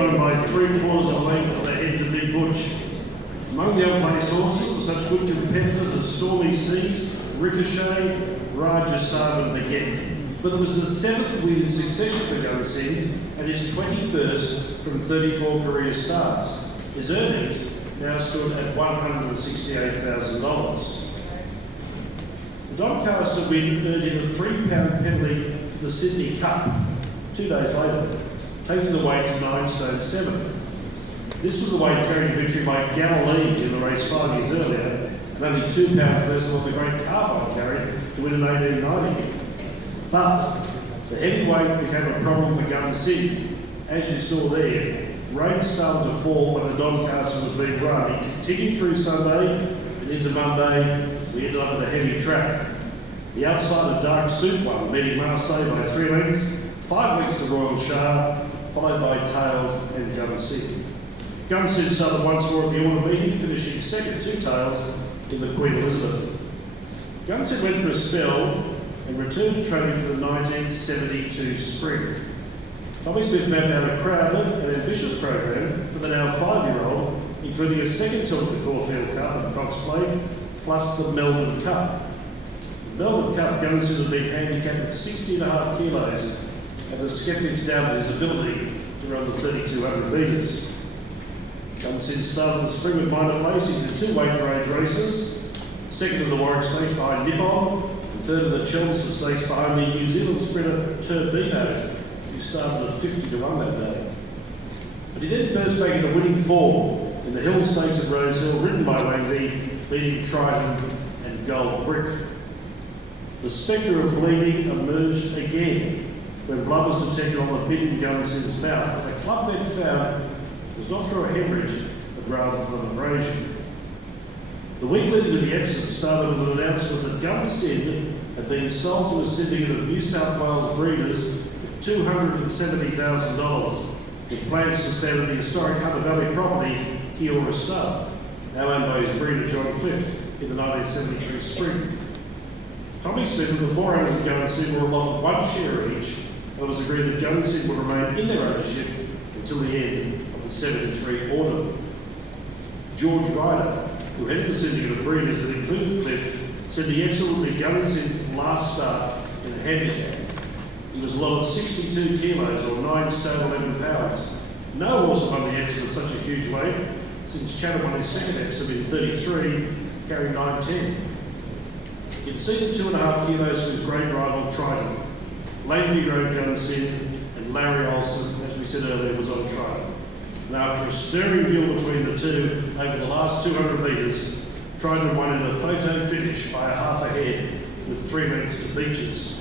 driving by 3/4 of a length of the head to Big Butch. Among the outplaced horses were such good competitors as Stormy Seas, Ricochet, Rajasab and Baguette. But it was the 7th win in succession for Gunsynd and his 21st from 34 career starts. His earnings now stood at $168,000. The Doncaster win earned him a £3 penalty for the Sydney Cup 2 days later, taking the weight to 9 stone 7. This was the weight carrying victory by Galilee in the race 5 years earlier, and only £2 less than what the great Carbine carried to win in 1890. But the heavyweight became a problem for Gunsynd. As you saw there, rain started to fall when the Doncaster was being run. He continued through Sunday and into Monday. We ended up with a heavy track. The outside of Dark Suit won, beating Marseille by 3 lengths, 5 lengths to Royal Shah, followed by Tails and Gunsynd. Gunsynd started once more at the autumn meeting, finishing second to Tails in the Queen Elizabeth. Gunsynd went for a spell and returned to training for the 1972 spring. Tommy Smith mapped out a crowded and ambitious program for the now 5-year-old, including a second tilt at the Caulfield Cup and Cox Plate, plus the Melbourne Cup. The Melbourne Cup, Gunsynd had been handicapped at 60.5 kilos, and the sceptics doubted his ability to run the 3,200 metres. Gunsynd started the spring with minor placings in 2 weight for age races, second in the Warwick Stakes behind Nippon, and third in the Chelmsford Stakes behind the New Zealand sprinter Turbino, who started at 50-1 that day. But he then burst back into winning form in the Hill Stakes at Rosehill, ridden by Langby, beating Triton and Gold Brick. The spectre of bleeding emerged again when blood was detected on the bit in Gunsynd's mouth, but the club then found was not through a hemorrhage, but rather than abrasion. The week leading to the Epsom started with an announcement that Gunsynd had been sold to a syndicate of New South Wales breeders for $270,000, with plans to stay at the historic Hunter Valley property, Kiora Star, now owned by his breeder John Cliff in the 1973 spring. Tommy Smith and the 400s of Gunsynd were allotted 1 share each, and it was agreed that Gunsynd would remain in their ownership until the end of the 73 autumn. George Ryder, who headed the syndicate of breeders that included Cliff, said he absolutely Gunsynd's last start in a handicap. He was allotted 62 kilos or 9 stone 11 pounds. No horse had won the Epsom at such a huge weight since Chatham won his second Epsom in 33, carrying 910. He conceded 2.5 kilos to his great rival Triton. Langby rode Gunsynd and Larry Olsen, as we said earlier, was on trial. And after a stirring duel between the two over the last 200 metres, Triton won in a photo finish by a half a head with 3 lengths to Beaches.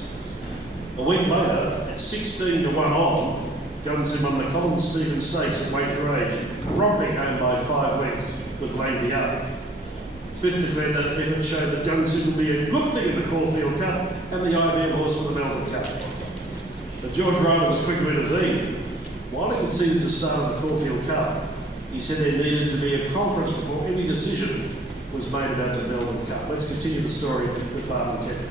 A week later, at 16-1 on, Gunsynd won the Colin Stevens Stakes at weight for age, rocking home by 5 lengths with Langby up. Smith declared that effort showed that Gunsynd would be a good thing in the Caulfield Cup and the IBM horse for the Melbourne Cup. But George Ryder was quick to intervene. While he conceded to start on the Caulfield Cup, he said there needed to be a conference before any decision was made about the Melbourne Cup. Let's continue the story with Bart and Kerry.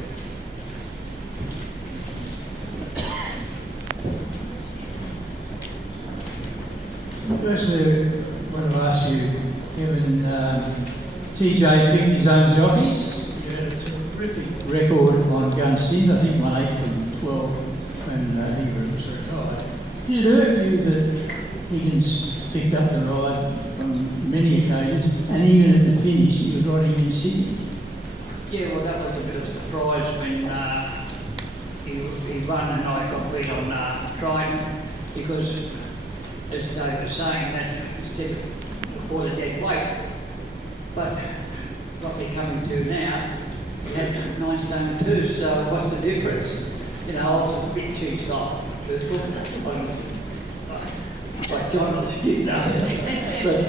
Firstly, I want to ask you, Kevin, TJ picked his own jockeys. Yeah, it's a terrific Record on Gunsynd, I think 1/8 from 12 when he was retired. Did it hurt you that Higgins picked up the ride on many occasions, and even at the finish he was riding in Sydney? Yeah, well, that was a bit of a surprise when he won and I got beat on Triton, because as they were saying that instead of before the dead weight, but what they're coming to now, he had 9 stone 2, so what's the difference? You know, I was a bit cheesed off, truthful, like John was, you know, but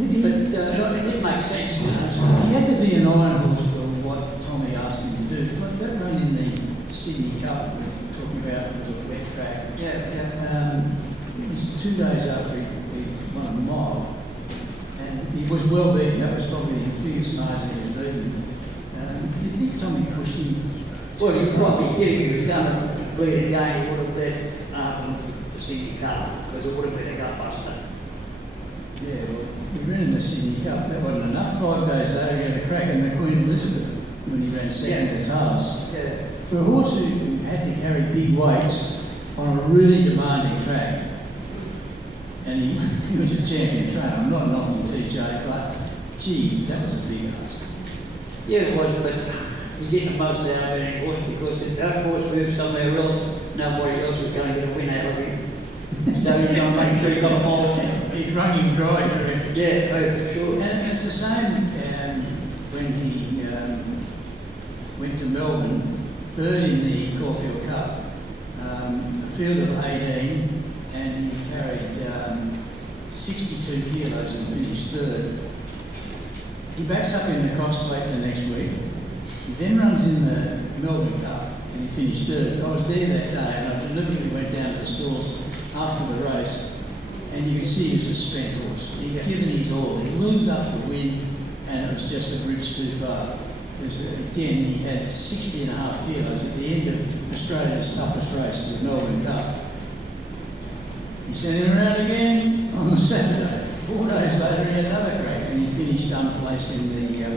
it did make sense, you know. So. He had to be an iron horse for what Tommy asked him to do. But that run in the Sydney Cup was talking about was a wet track. Yeah. It was 2 days after he won a mile, and he was well beaten. That was probably the biggest margin he was beaten. Do you think Tommy pushed him? Well, he probably did. If he was going to bleed again, he would have let Sydney Cup, because it would have been a gutbuster. Yeah, well, he ran in the Sydney Cup. That wasn't enough. 5 days later, he had a crack in the Queen Elizabeth when he ran second to Tails. Yeah. For a horse who had to carry big weights on a really demanding track, and he was a champion trainer. I'm not knocking TJ, but gee, that was a big ask. Yeah, it was, but he did the most out of any horse, because if that horse moved somewhere else, nobody else was going to get a win out of him. So he's trying to make sure he got them all. He wrung him dry, didn't he? Yeah, oh, for sure. And it's the same when he went to Melbourne, third in the Caulfield Cup, a field of 18, and he carried 62 kilos and finished third. He backs up in the Cox Plate the next week. He then runs in the Melbourne Cup and he finished third. I was there that day and I deliberately went down to the stalls after the race, and you could see he was a spent horse. He'd given his all. He moved up the win, and it was just a bridge too far. Because again, he had 60.5 kilos at the end of Australia's toughest race, the Melbourne Cup. He sent him around again on the Saturday. 4 days later, he had another crack, and he finished unplaced in the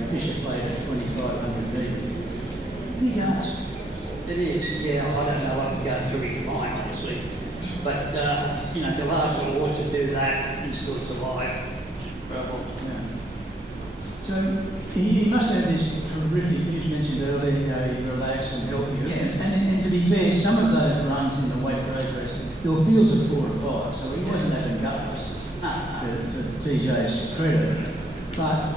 Fisher Plate at 2,500 metres. Big ask. It is, yeah. I don't know what would go through his mind, honestly. But, you know, the last little horse to do that and still survive. Trouble. Yeah. So he must have this terrific, you mentioned earlier, he relax and help you. Yeah. And to be fair, some of those runs in the weight for those races, there were fields of 4 or 5, so he wasn't having gutbusters, to TJ's credit. But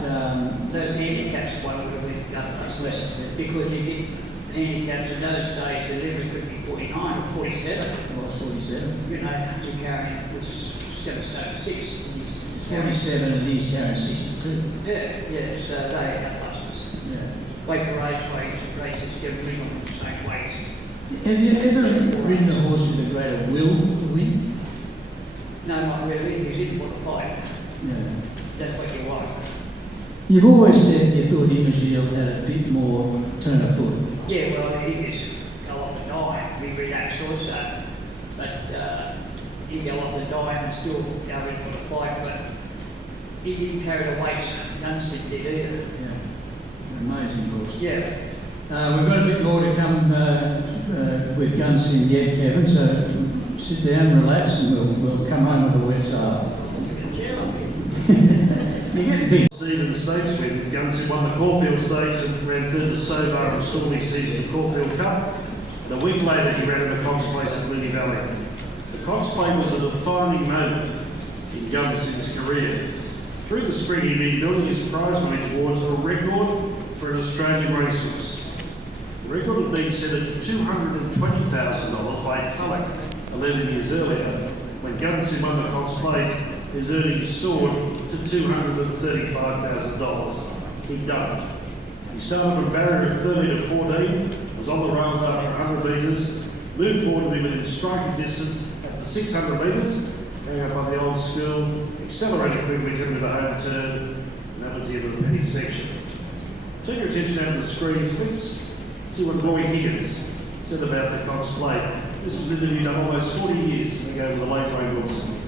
those handicaps one would have been gutbusters, because you get handicaps in those days, the limit could be 49 or 47. well, 47. You know, you're carrying, which is 7 stone 6. 47 and he's carrying 62. Yeah, so they are gutbusters. Yeah. Weight for age races, everything on the same weight. Have you ever ridden a horse with a greater will to win? No, not really. He's in for the fight. Yeah. That's what you want. You've always said you thought Imagil had a bit more turn of foot. Yeah, well, he just go off the dime. We relax also. But he go off the dime and still go in for the fight. But he didn't carry the weights Gunsynd did either. Yeah. Amazing horse. Yeah. We've got a bit more to come with Gunsynd yet, Kevin, so sit down, relax, and we'll come home with a wet sail. You're getting big. Stephen Stakes with Gunsynd won the Caulfield Stakes and ran third to Sobar and Stormy season the Caulfield Cup. And a week later he ran in the Cox Place at Moonee Valley. The Cox Plate was a defining moment in Gunsynd's career. Through the spring he'd been building his prize money towards a record for an Australian racehorse. The record had been set at $220,000 by Tulloch 11 years earlier. When Gunsynd won the Cox Plate, his earnings soared to $235,000. He dumped. He started from a barrier of 30 to 14, was on the rails after 100 metres, moved forward to be within striking distance at the 600 metres, going up on the old school, accelerated quickly coming to the home turn, and that was the end of the penny section. Turn your attention now to the screens. Let's see what Roy Higgins said about the Cox Plate. This was an interview done almost 40 years ago with the late Ray Wilson.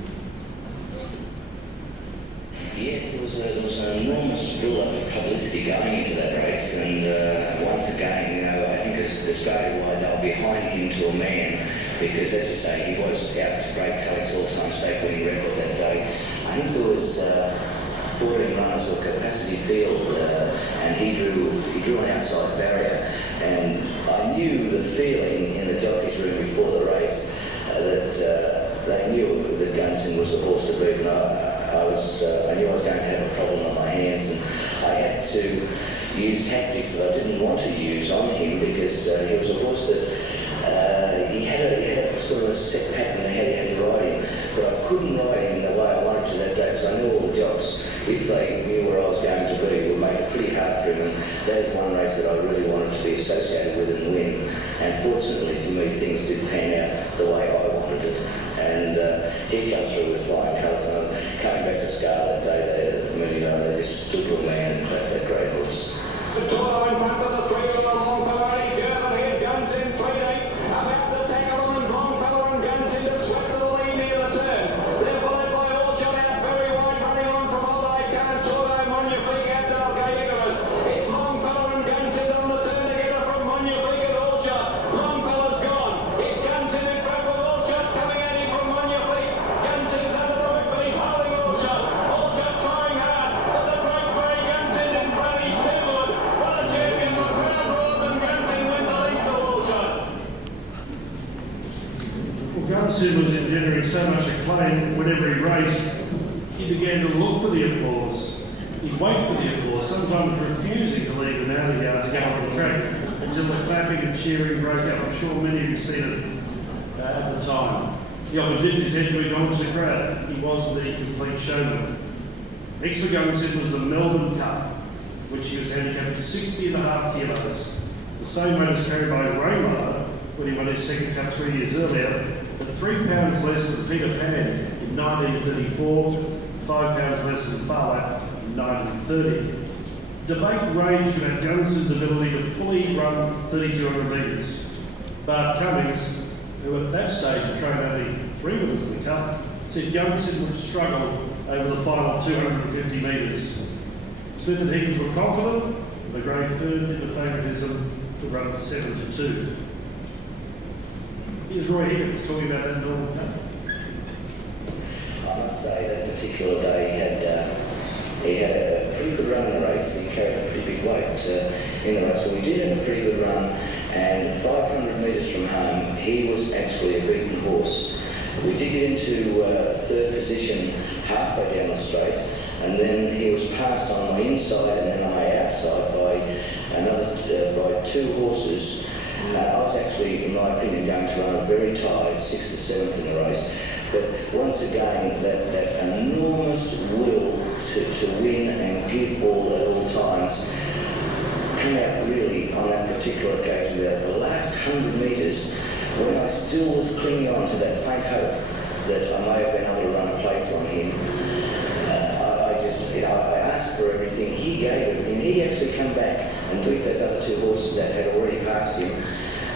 Yes, there was an enormous build-up of publicity going into that race, and once again, I think Australia-wide they were behind him to a man, because as you say, he was out to break Tulloch's all-time stake-winning record that day. I think there was 14 runners or capacity field, and he drew an outside barrier, and I knew the feeling in the jockeys room before the race that they knew that Gunsynd was the horse to beat. And I knew I was going to have a problem on my hands, and I had to use tactics that I didn't want to use on him, because he was a horse that he had a sort of a set pattern how you had to ride him, but I couldn't ride him in the way I wanted to that day, because I knew all the jocks, if they knew where I was going to be, would make it pretty hard for him, and that is one race that I really wanted to be associated with and win. And fortunately for me, things did pan out the way I wanted it. And he comes through with flying colours, and coming back to Scarlet that day there at the Moonee Valley, they just stood to a man and clapped that great horse. The tour in front of the three of the Longfellow, German here, Gunsynd 3-8, about to tackle them, and Longfellow and Gunsynd have swept to the lead Gunsynd was engendering so much acclaim whenever he raced, he began to look for the applause. He'd wait for the applause, sometimes refusing to leave the mountain yard to go on the track until the clapping and cheering broke out. I'm sure many of you seen it at the time. He often dipped his head to acknowledge the crowd. He was the complete showman. Next for Gunsynd was the Melbourne Cup, which he was handicapped at 60.5 kilos, the same weight as carried by Raymar when he won his second cup 3 years earlier, but 3 pounds less than Peter Pan in 1934, 5 pounds less than Fowler in 1930. Debate raged about Gunsynd's ability to fully run 3,200 metres. Bart Cummings, who at that stage had trained only 3 winners of the Cup, said Gunsynd would struggle over the final 250 metres. Smith and Higgins were confident, and the grade firmed into favouritism to run 7-2. Here's Roy Higgins talking about that Melbourne Cup. I must say that particular day he had a pretty good run in the race. He carried a pretty big weight in the race, but we did have a pretty good run. And 500 metres from home, he was actually a beaten horse. We did get into third position halfway down the straight, and then he was passed on my inside and then on my outside by 2 horses. I was actually, in my opinion, going to run a very tight 6th or 7th in the race. But once again, that enormous will to win and give all at all times come out really on that particular occasion. The last 100 metres, when I still was clinging on to that faint hope that I may have been able to run a place on him, I asked for everything. He gave everything. He actually come back and beat those other 2 horses that had already passed him.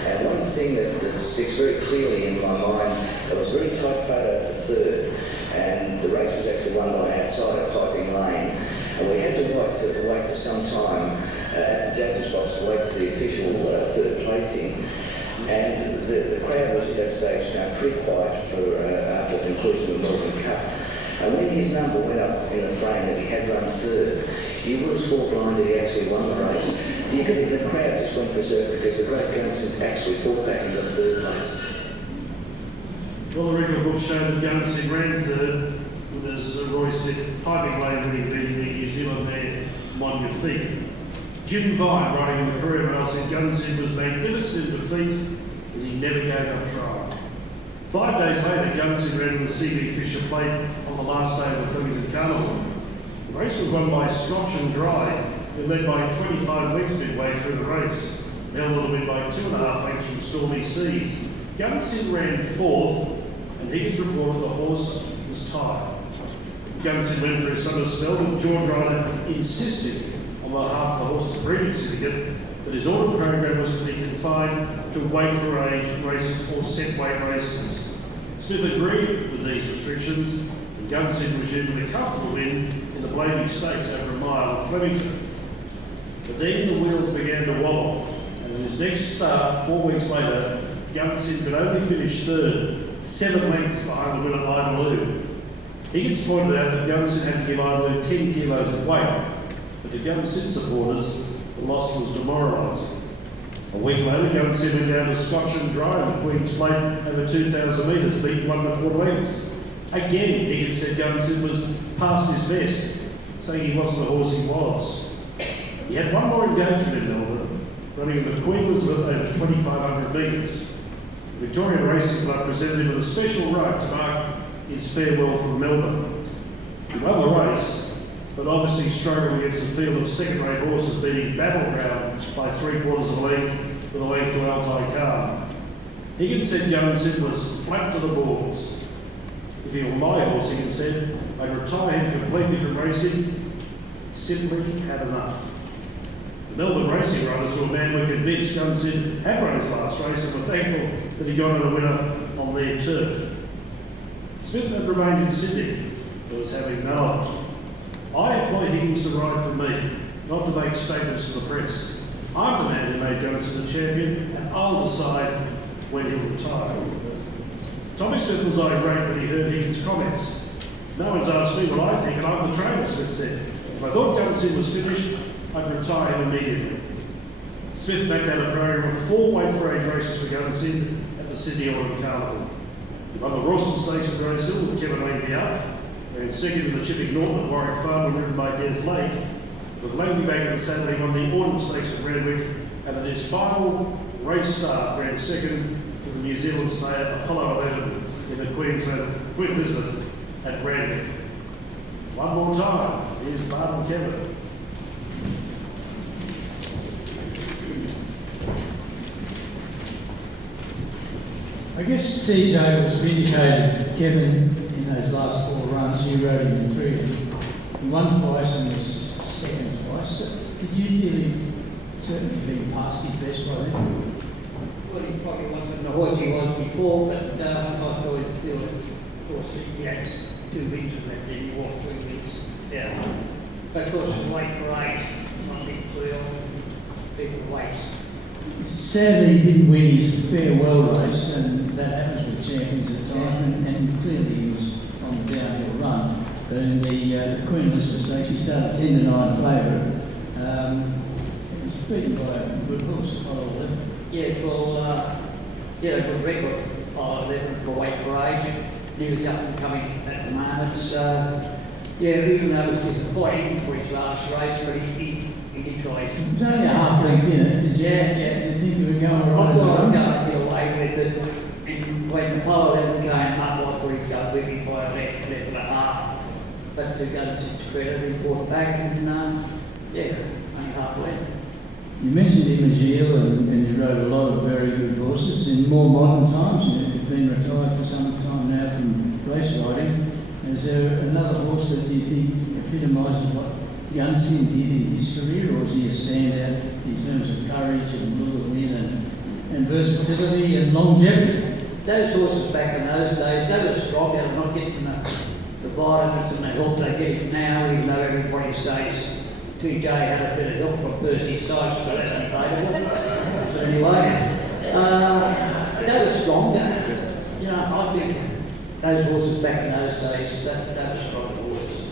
And one thing that sticks very clearly in my mind, it was a very tight photo for third, and the race was actually won by an outsider, Piping Lane, and we had to wait for some time at the judges' box to wait for the official third placing. And the crowd was at that stage now pretty quiet for after the conclusion of the Melbourne Cup. And when his number went up in the frame that he had run third, you would have swore blind that he actually won the race. The crowd just went berserk because the great Gunsynd actually fought back into the third place. Well, the record books show that Gunsynd ran third, with, as Roy said, Piping Lane winning beating the New Zealand mare Magnifique. Jim Vine, writing in the Career Mail, said Gunsynd was magnificent in defeat as he never gave up trying. 5 days later, Gunsynd ran in the CB Fisher Plate on the last day of the Flemington Carnival. The race was won by Scotch and Dry, who led by 25 lengths midway through the race. Held win by 2.5 lengths from Stormy Seas. Gunsynd ran 4th, and Higgins reported the horse was tired. Gunsynd went for his summer spell, but George Ryder insisted on behalf of the horse's breeding syndicate that his autumn program was to be confined to weight for age races or set weight races. Smith agreed with these restrictions, and Gunsynd was due to a comfortable win in the Blaney Stakes over a mile of Flemington. But then the wheels began to wobble, and in his next start, 4 weeks later, Gunsynd could only finish third, 7 lengths behind the winner Idaloo. Higgins pointed out that Gunsynd had to give Idaloo 10 kilos of weight, but to Gunsynd supporters, the loss was demoralising. A week later, Gunsynd went down to Scotch and Dry in the Queen's Plate over 2,000 metres, beat 1 1/4 lengths. Again, Higgins said Gunsynd was past his best, saying he wasn't the horse he was. He had one more engagement in Melbourne, running in the Queen Elizabeth over 2,500 metres. The Victorian Racing Club presented him with a special right to mark his farewell from Melbourne. He won the race, but obviously struggled against a field of second-rate horses, beating Battleground by 3/4 of a length with a length to Altai Khan. Higgins said Gunsynd was flat to the balls. If he were my horse, Higgins said, I'd retire him completely from racing. Simply had enough. The Melbourne racing riders who were convinced Gunsynd had run his last race and were thankful that he got on a winner on their turf. Smith had remained in Sydney, but was having no one. I employ Higgins to ride for me, not to make statements to the press. I'm the man who made Gunsynd the champion, and I'll decide when he'll retire. Tommy Smith was irate when he heard Higgins' comments. No one's asked me what I think, and I'm the trainer, Smith said. If I thought Gunsynd was finished, I'd retire him immediately. Smith mapped out a program of 4 weight for age races for Gunsynd at the Sydney Autumn Carnival. Won the Rawson Stakes at Rose Hill with Kevin Langby up, and second in the Chipping Norton at Warwick Farm, ridden by Des Lake. With Langby back at the saddle, he won the Autumn Stakes at Randwick, and at his final race start, ran second to the New Zealand Slayer Apollo 11 in the Queensland Queen Elizabeth at Randwick. One more time, here's Bart and Kevin. I guess TJ was vindicated, Kevin, in those last 4 runs. You rode him in 3. He won twice and was second twice. Did you feel he certainly been past his best by then? Well, he probably wasn't the horse he was before, but I probably feel that, of course, he has 2 weeks of that, then he walked 3 weeks. Yeah. But of course, it's late for 8, not big for people wait. Sadly, he didn't win his farewell race, and that happens with champions at times, and clearly he was on the downhill run. But in the Queen Elizabeth Stakes, he started 10 to 9 favourite. It was beaten by a good horse, Apollo 11. Yeah, well, a good record, Apollo 11 for weight for age. He was up and coming at the moment, so even though it was disappointing for his last race, but he did try. It was only a half length in it, did you? Yeah. Did you think you were going I right? thought I'd go and get away with it. And when Apollo 11 came up, I thought he'd go with me by a length and a half. But to Gunsynd's credit, he brought it back and, only half length. You mentioned him as Gilles, and you rode a lot of very good horses in more modern times. You've been retired for some time now from race riding. Is there another horse that you think epitomises what Gunsynd did in his career, or is he a standout in terms of courage and will to win and versatility and longevity? Those horses back in those days, they were strong. They were not getting the vitamins and the help they're getting now, even though everybody says TJ had a bit of help from Percy Sykes, but that's debatable. But anyway, they were stronger. I think those horses back in those days, they were strong horses.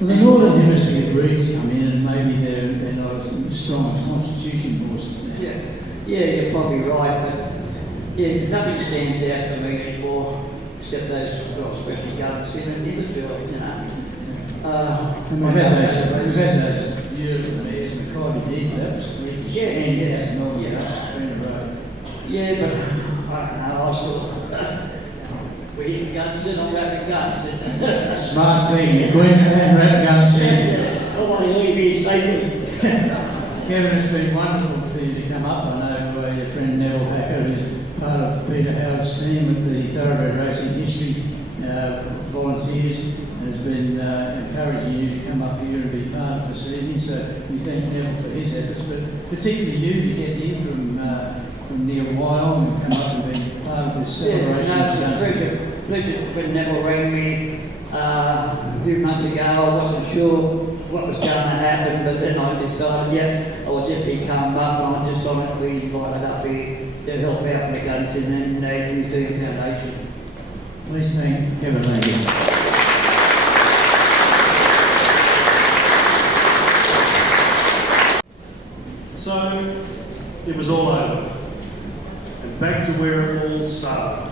Well, the Northern Hemisphere breeds come in, and maybe they're not as strong as Constitution horses now. Yeah, you're probably right, but nothing stands out to me anymore except those, especially Gunsynd and Edmonds, And we've had those beautiful mares, Mackay did, that was freakish. Yeah, but I don't know, I still... We hit Gunsynd, I'm wrapping Gunsynd. Smart thing, Queensland wrap Gunsynd. I want to leave here safely. Kevin, it's been wonderful for you to come up. I know your friend Neville Hacker, who's part of Peter Howard's team at the Thoroughbred Racing History Volunteers, has been encouraging you to come up here and be part of this evening. So we thank Neville for his efforts, but particularly you to get here from near Wyong and come up and be part of this celebration. Pleasure when Neville rang me a few months ago. I wasn't sure what was going to happen, but then I decided, I would definitely come up, and I'm just honoured to be invited up here to help out from the Gunsynd and the New Zealand Foundation. Please thank Kevin Langby. So, it was all over, and back to where it all started.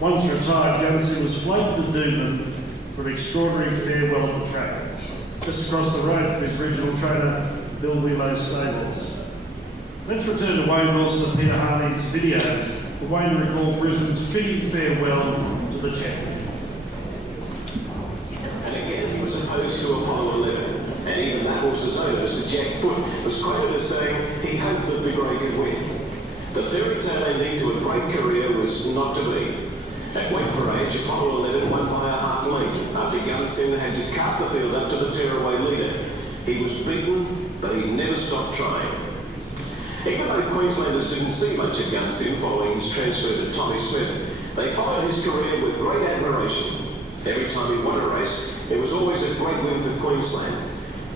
Once retired, Gunsynd was floated to Doomben for an extraordinary farewell at the track, just across the road from his regional trainer, Bill Wheelo's stables. Let's return to Wayne Wilson and Peter Harney's video for Wayne to recall Brisbane's fitting farewell to the champion. And again, he was opposed to Apollo 11. And even that horse's owner, Mr. Jack Foote, was quoted as saying he hoped that the grey could win. The fairy tale ending to a great career was not to be. At weight for age, Apollo 11 won by a half length after Gunsynd had to cart the field up to the tearaway leader. He was beaten, but he never stopped trying. Even though Queenslanders didn't see much of Gunsynd following his transfer to Tommy Smith, they followed his career with great admiration. Every time he won a race, it was always a great win for Queensland.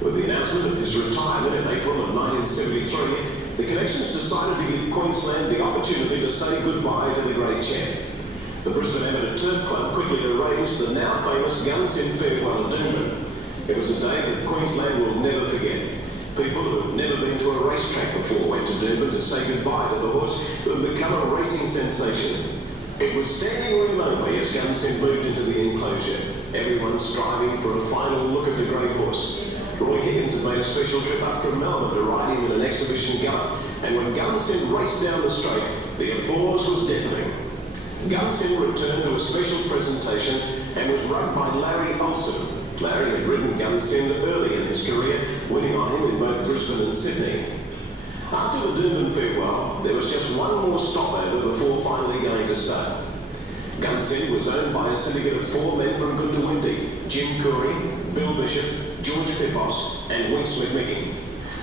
With the announcement of his retirement in April of 1973, the Connections decided to give Queensland the opportunity to say goodbye to the great champ. The Brisbane Amateur Turf Club quickly arranged the now famous Gunsynd farewell at Doomben. It was a day that Queensland will never forget. People who had never been to a racetrack before went to Doomben to say goodbye to the horse who had become a racing sensation. It was standing room only as Gunsynd moved into the enclosure, everyone striving for a final look at the grey horse. Roy Higgins had made a special trip up from Melbourne to ride him in an exhibition gallop, and when Gunsynd raced down the straight, the applause was deafening. Gunsynd returned to a special presentation and was run by Larry Olsen. Larry had ridden Gunsynd early in his career, winning on him in both Brisbane and Sydney. After the Doomben farewell, there was just one more stopover before finally going to start. Gunsynd was owned by a syndicate of 4 men from Gunsynd: Jim Curry, Bill Bishop, George Pipos and Winks McMicking.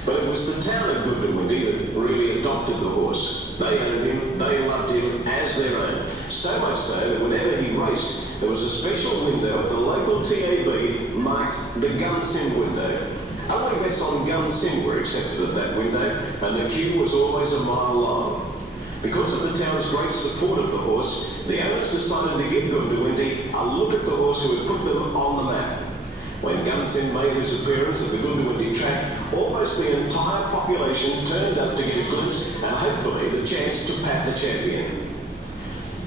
But it was the town of Gunsynd that really adopted the horse. They owned him, they loved him as their own. So much so that whenever he raced, there was a special window at the local TAB marked the Gunsynd window. Only bets on Gunsynd were accepted at that window, and the queue was always a mile long. Because of the town's great support of the horse, the owners decided to give Gunsynd a look at the horse who had put them on the map. When Gunsynd made his appearance at the Gunsynd track, almost the entire population turned up to get a glimpse and hopefully the chance to pat the champion.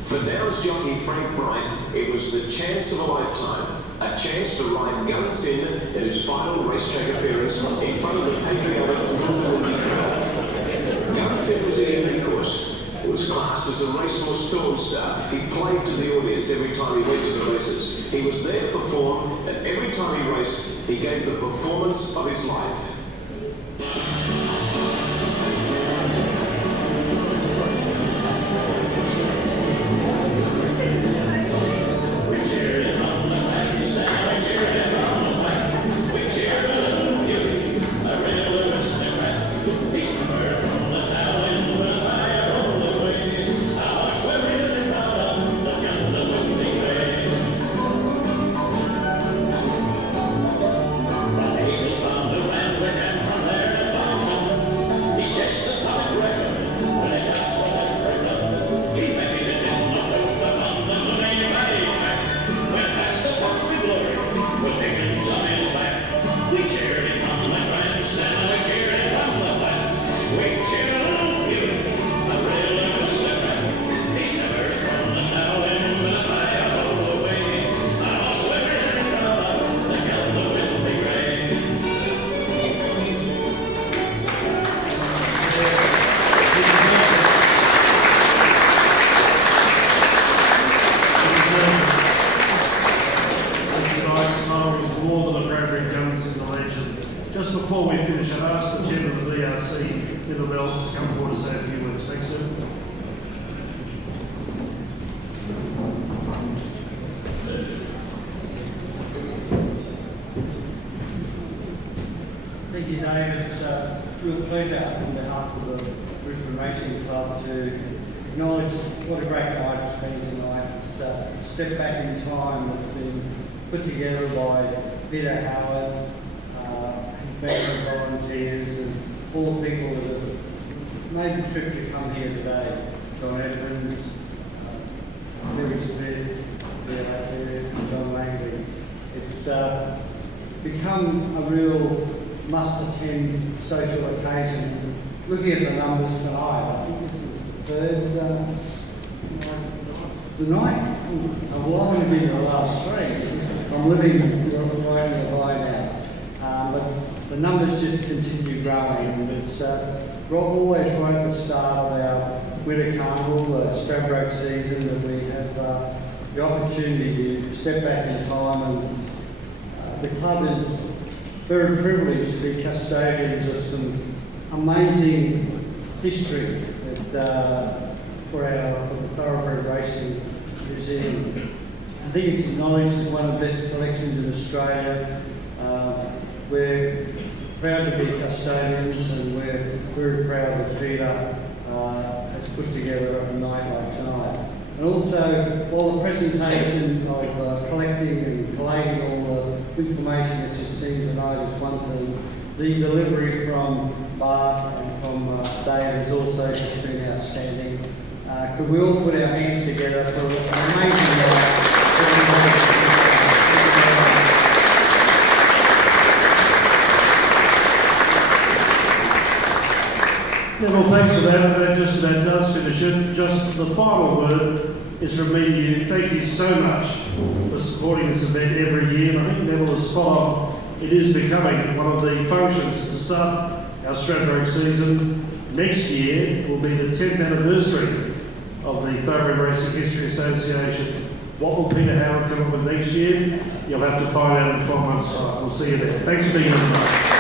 For Downs jockey Frank Bright, it was the chance of a lifetime, a chance to ride Gunsynd in his final racetrack appearance in front of the patriotic Gunsynd crowd. Gunsynd was a unique horse. He was classed as a racehorse film star. He played to the audience every time he went to the races. He was there to perform, and every time he raced, he gave the performance of his life. Just before we finish, I'd ask the Chairman of the BRC, Peter Bell, to come forward to say a few words. Thanks, sir. Thank you, David. It's a real pleasure on behalf of the Brisbane Racing Club to acknowledge what a great night it's been tonight. It's a step back in time that's been put together by Peter Howard, volunteers and all the people that have made the trip to come here today. John Edmonds, Kerry, John Langby. It's become a real must-attend social occasion. Looking at the numbers tonight, I think this is the ninth. I've only been to the last 3. I'm living right nearby now. But the numbers just continue growing, and it's we're always right at the start of our winter carnival, the Stradbroke season, that we have the opportunity to step back in time, and the club is very privileged to be custodians of some amazing history that, for the Thoroughbred Racing Museum. I think it's acknowledged as one of the best collections in Australia. We're proud to be custodians, and we're very proud that Peter has put together a night like tonight. And also, while the presentation of collecting and collating all the information that you've seen tonight is one thing, the delivery from Bart and from David has also just been outstanding. Could we all put our hands together for an amazing night? Yeah, well, thanks for that. That just about does finish it. Just the final word. is from me to you. Thank you so much for supporting this event every year, and I think Neville is spot on. It is becoming one of the functions to start our Stradbroke season. Next year will be the 10th anniversary of the Thoroughbred Racing History Association. What will Peter Howard come up with next year? You'll have to find out in 12 months' time. We'll see you there. Thanks for being here tonight.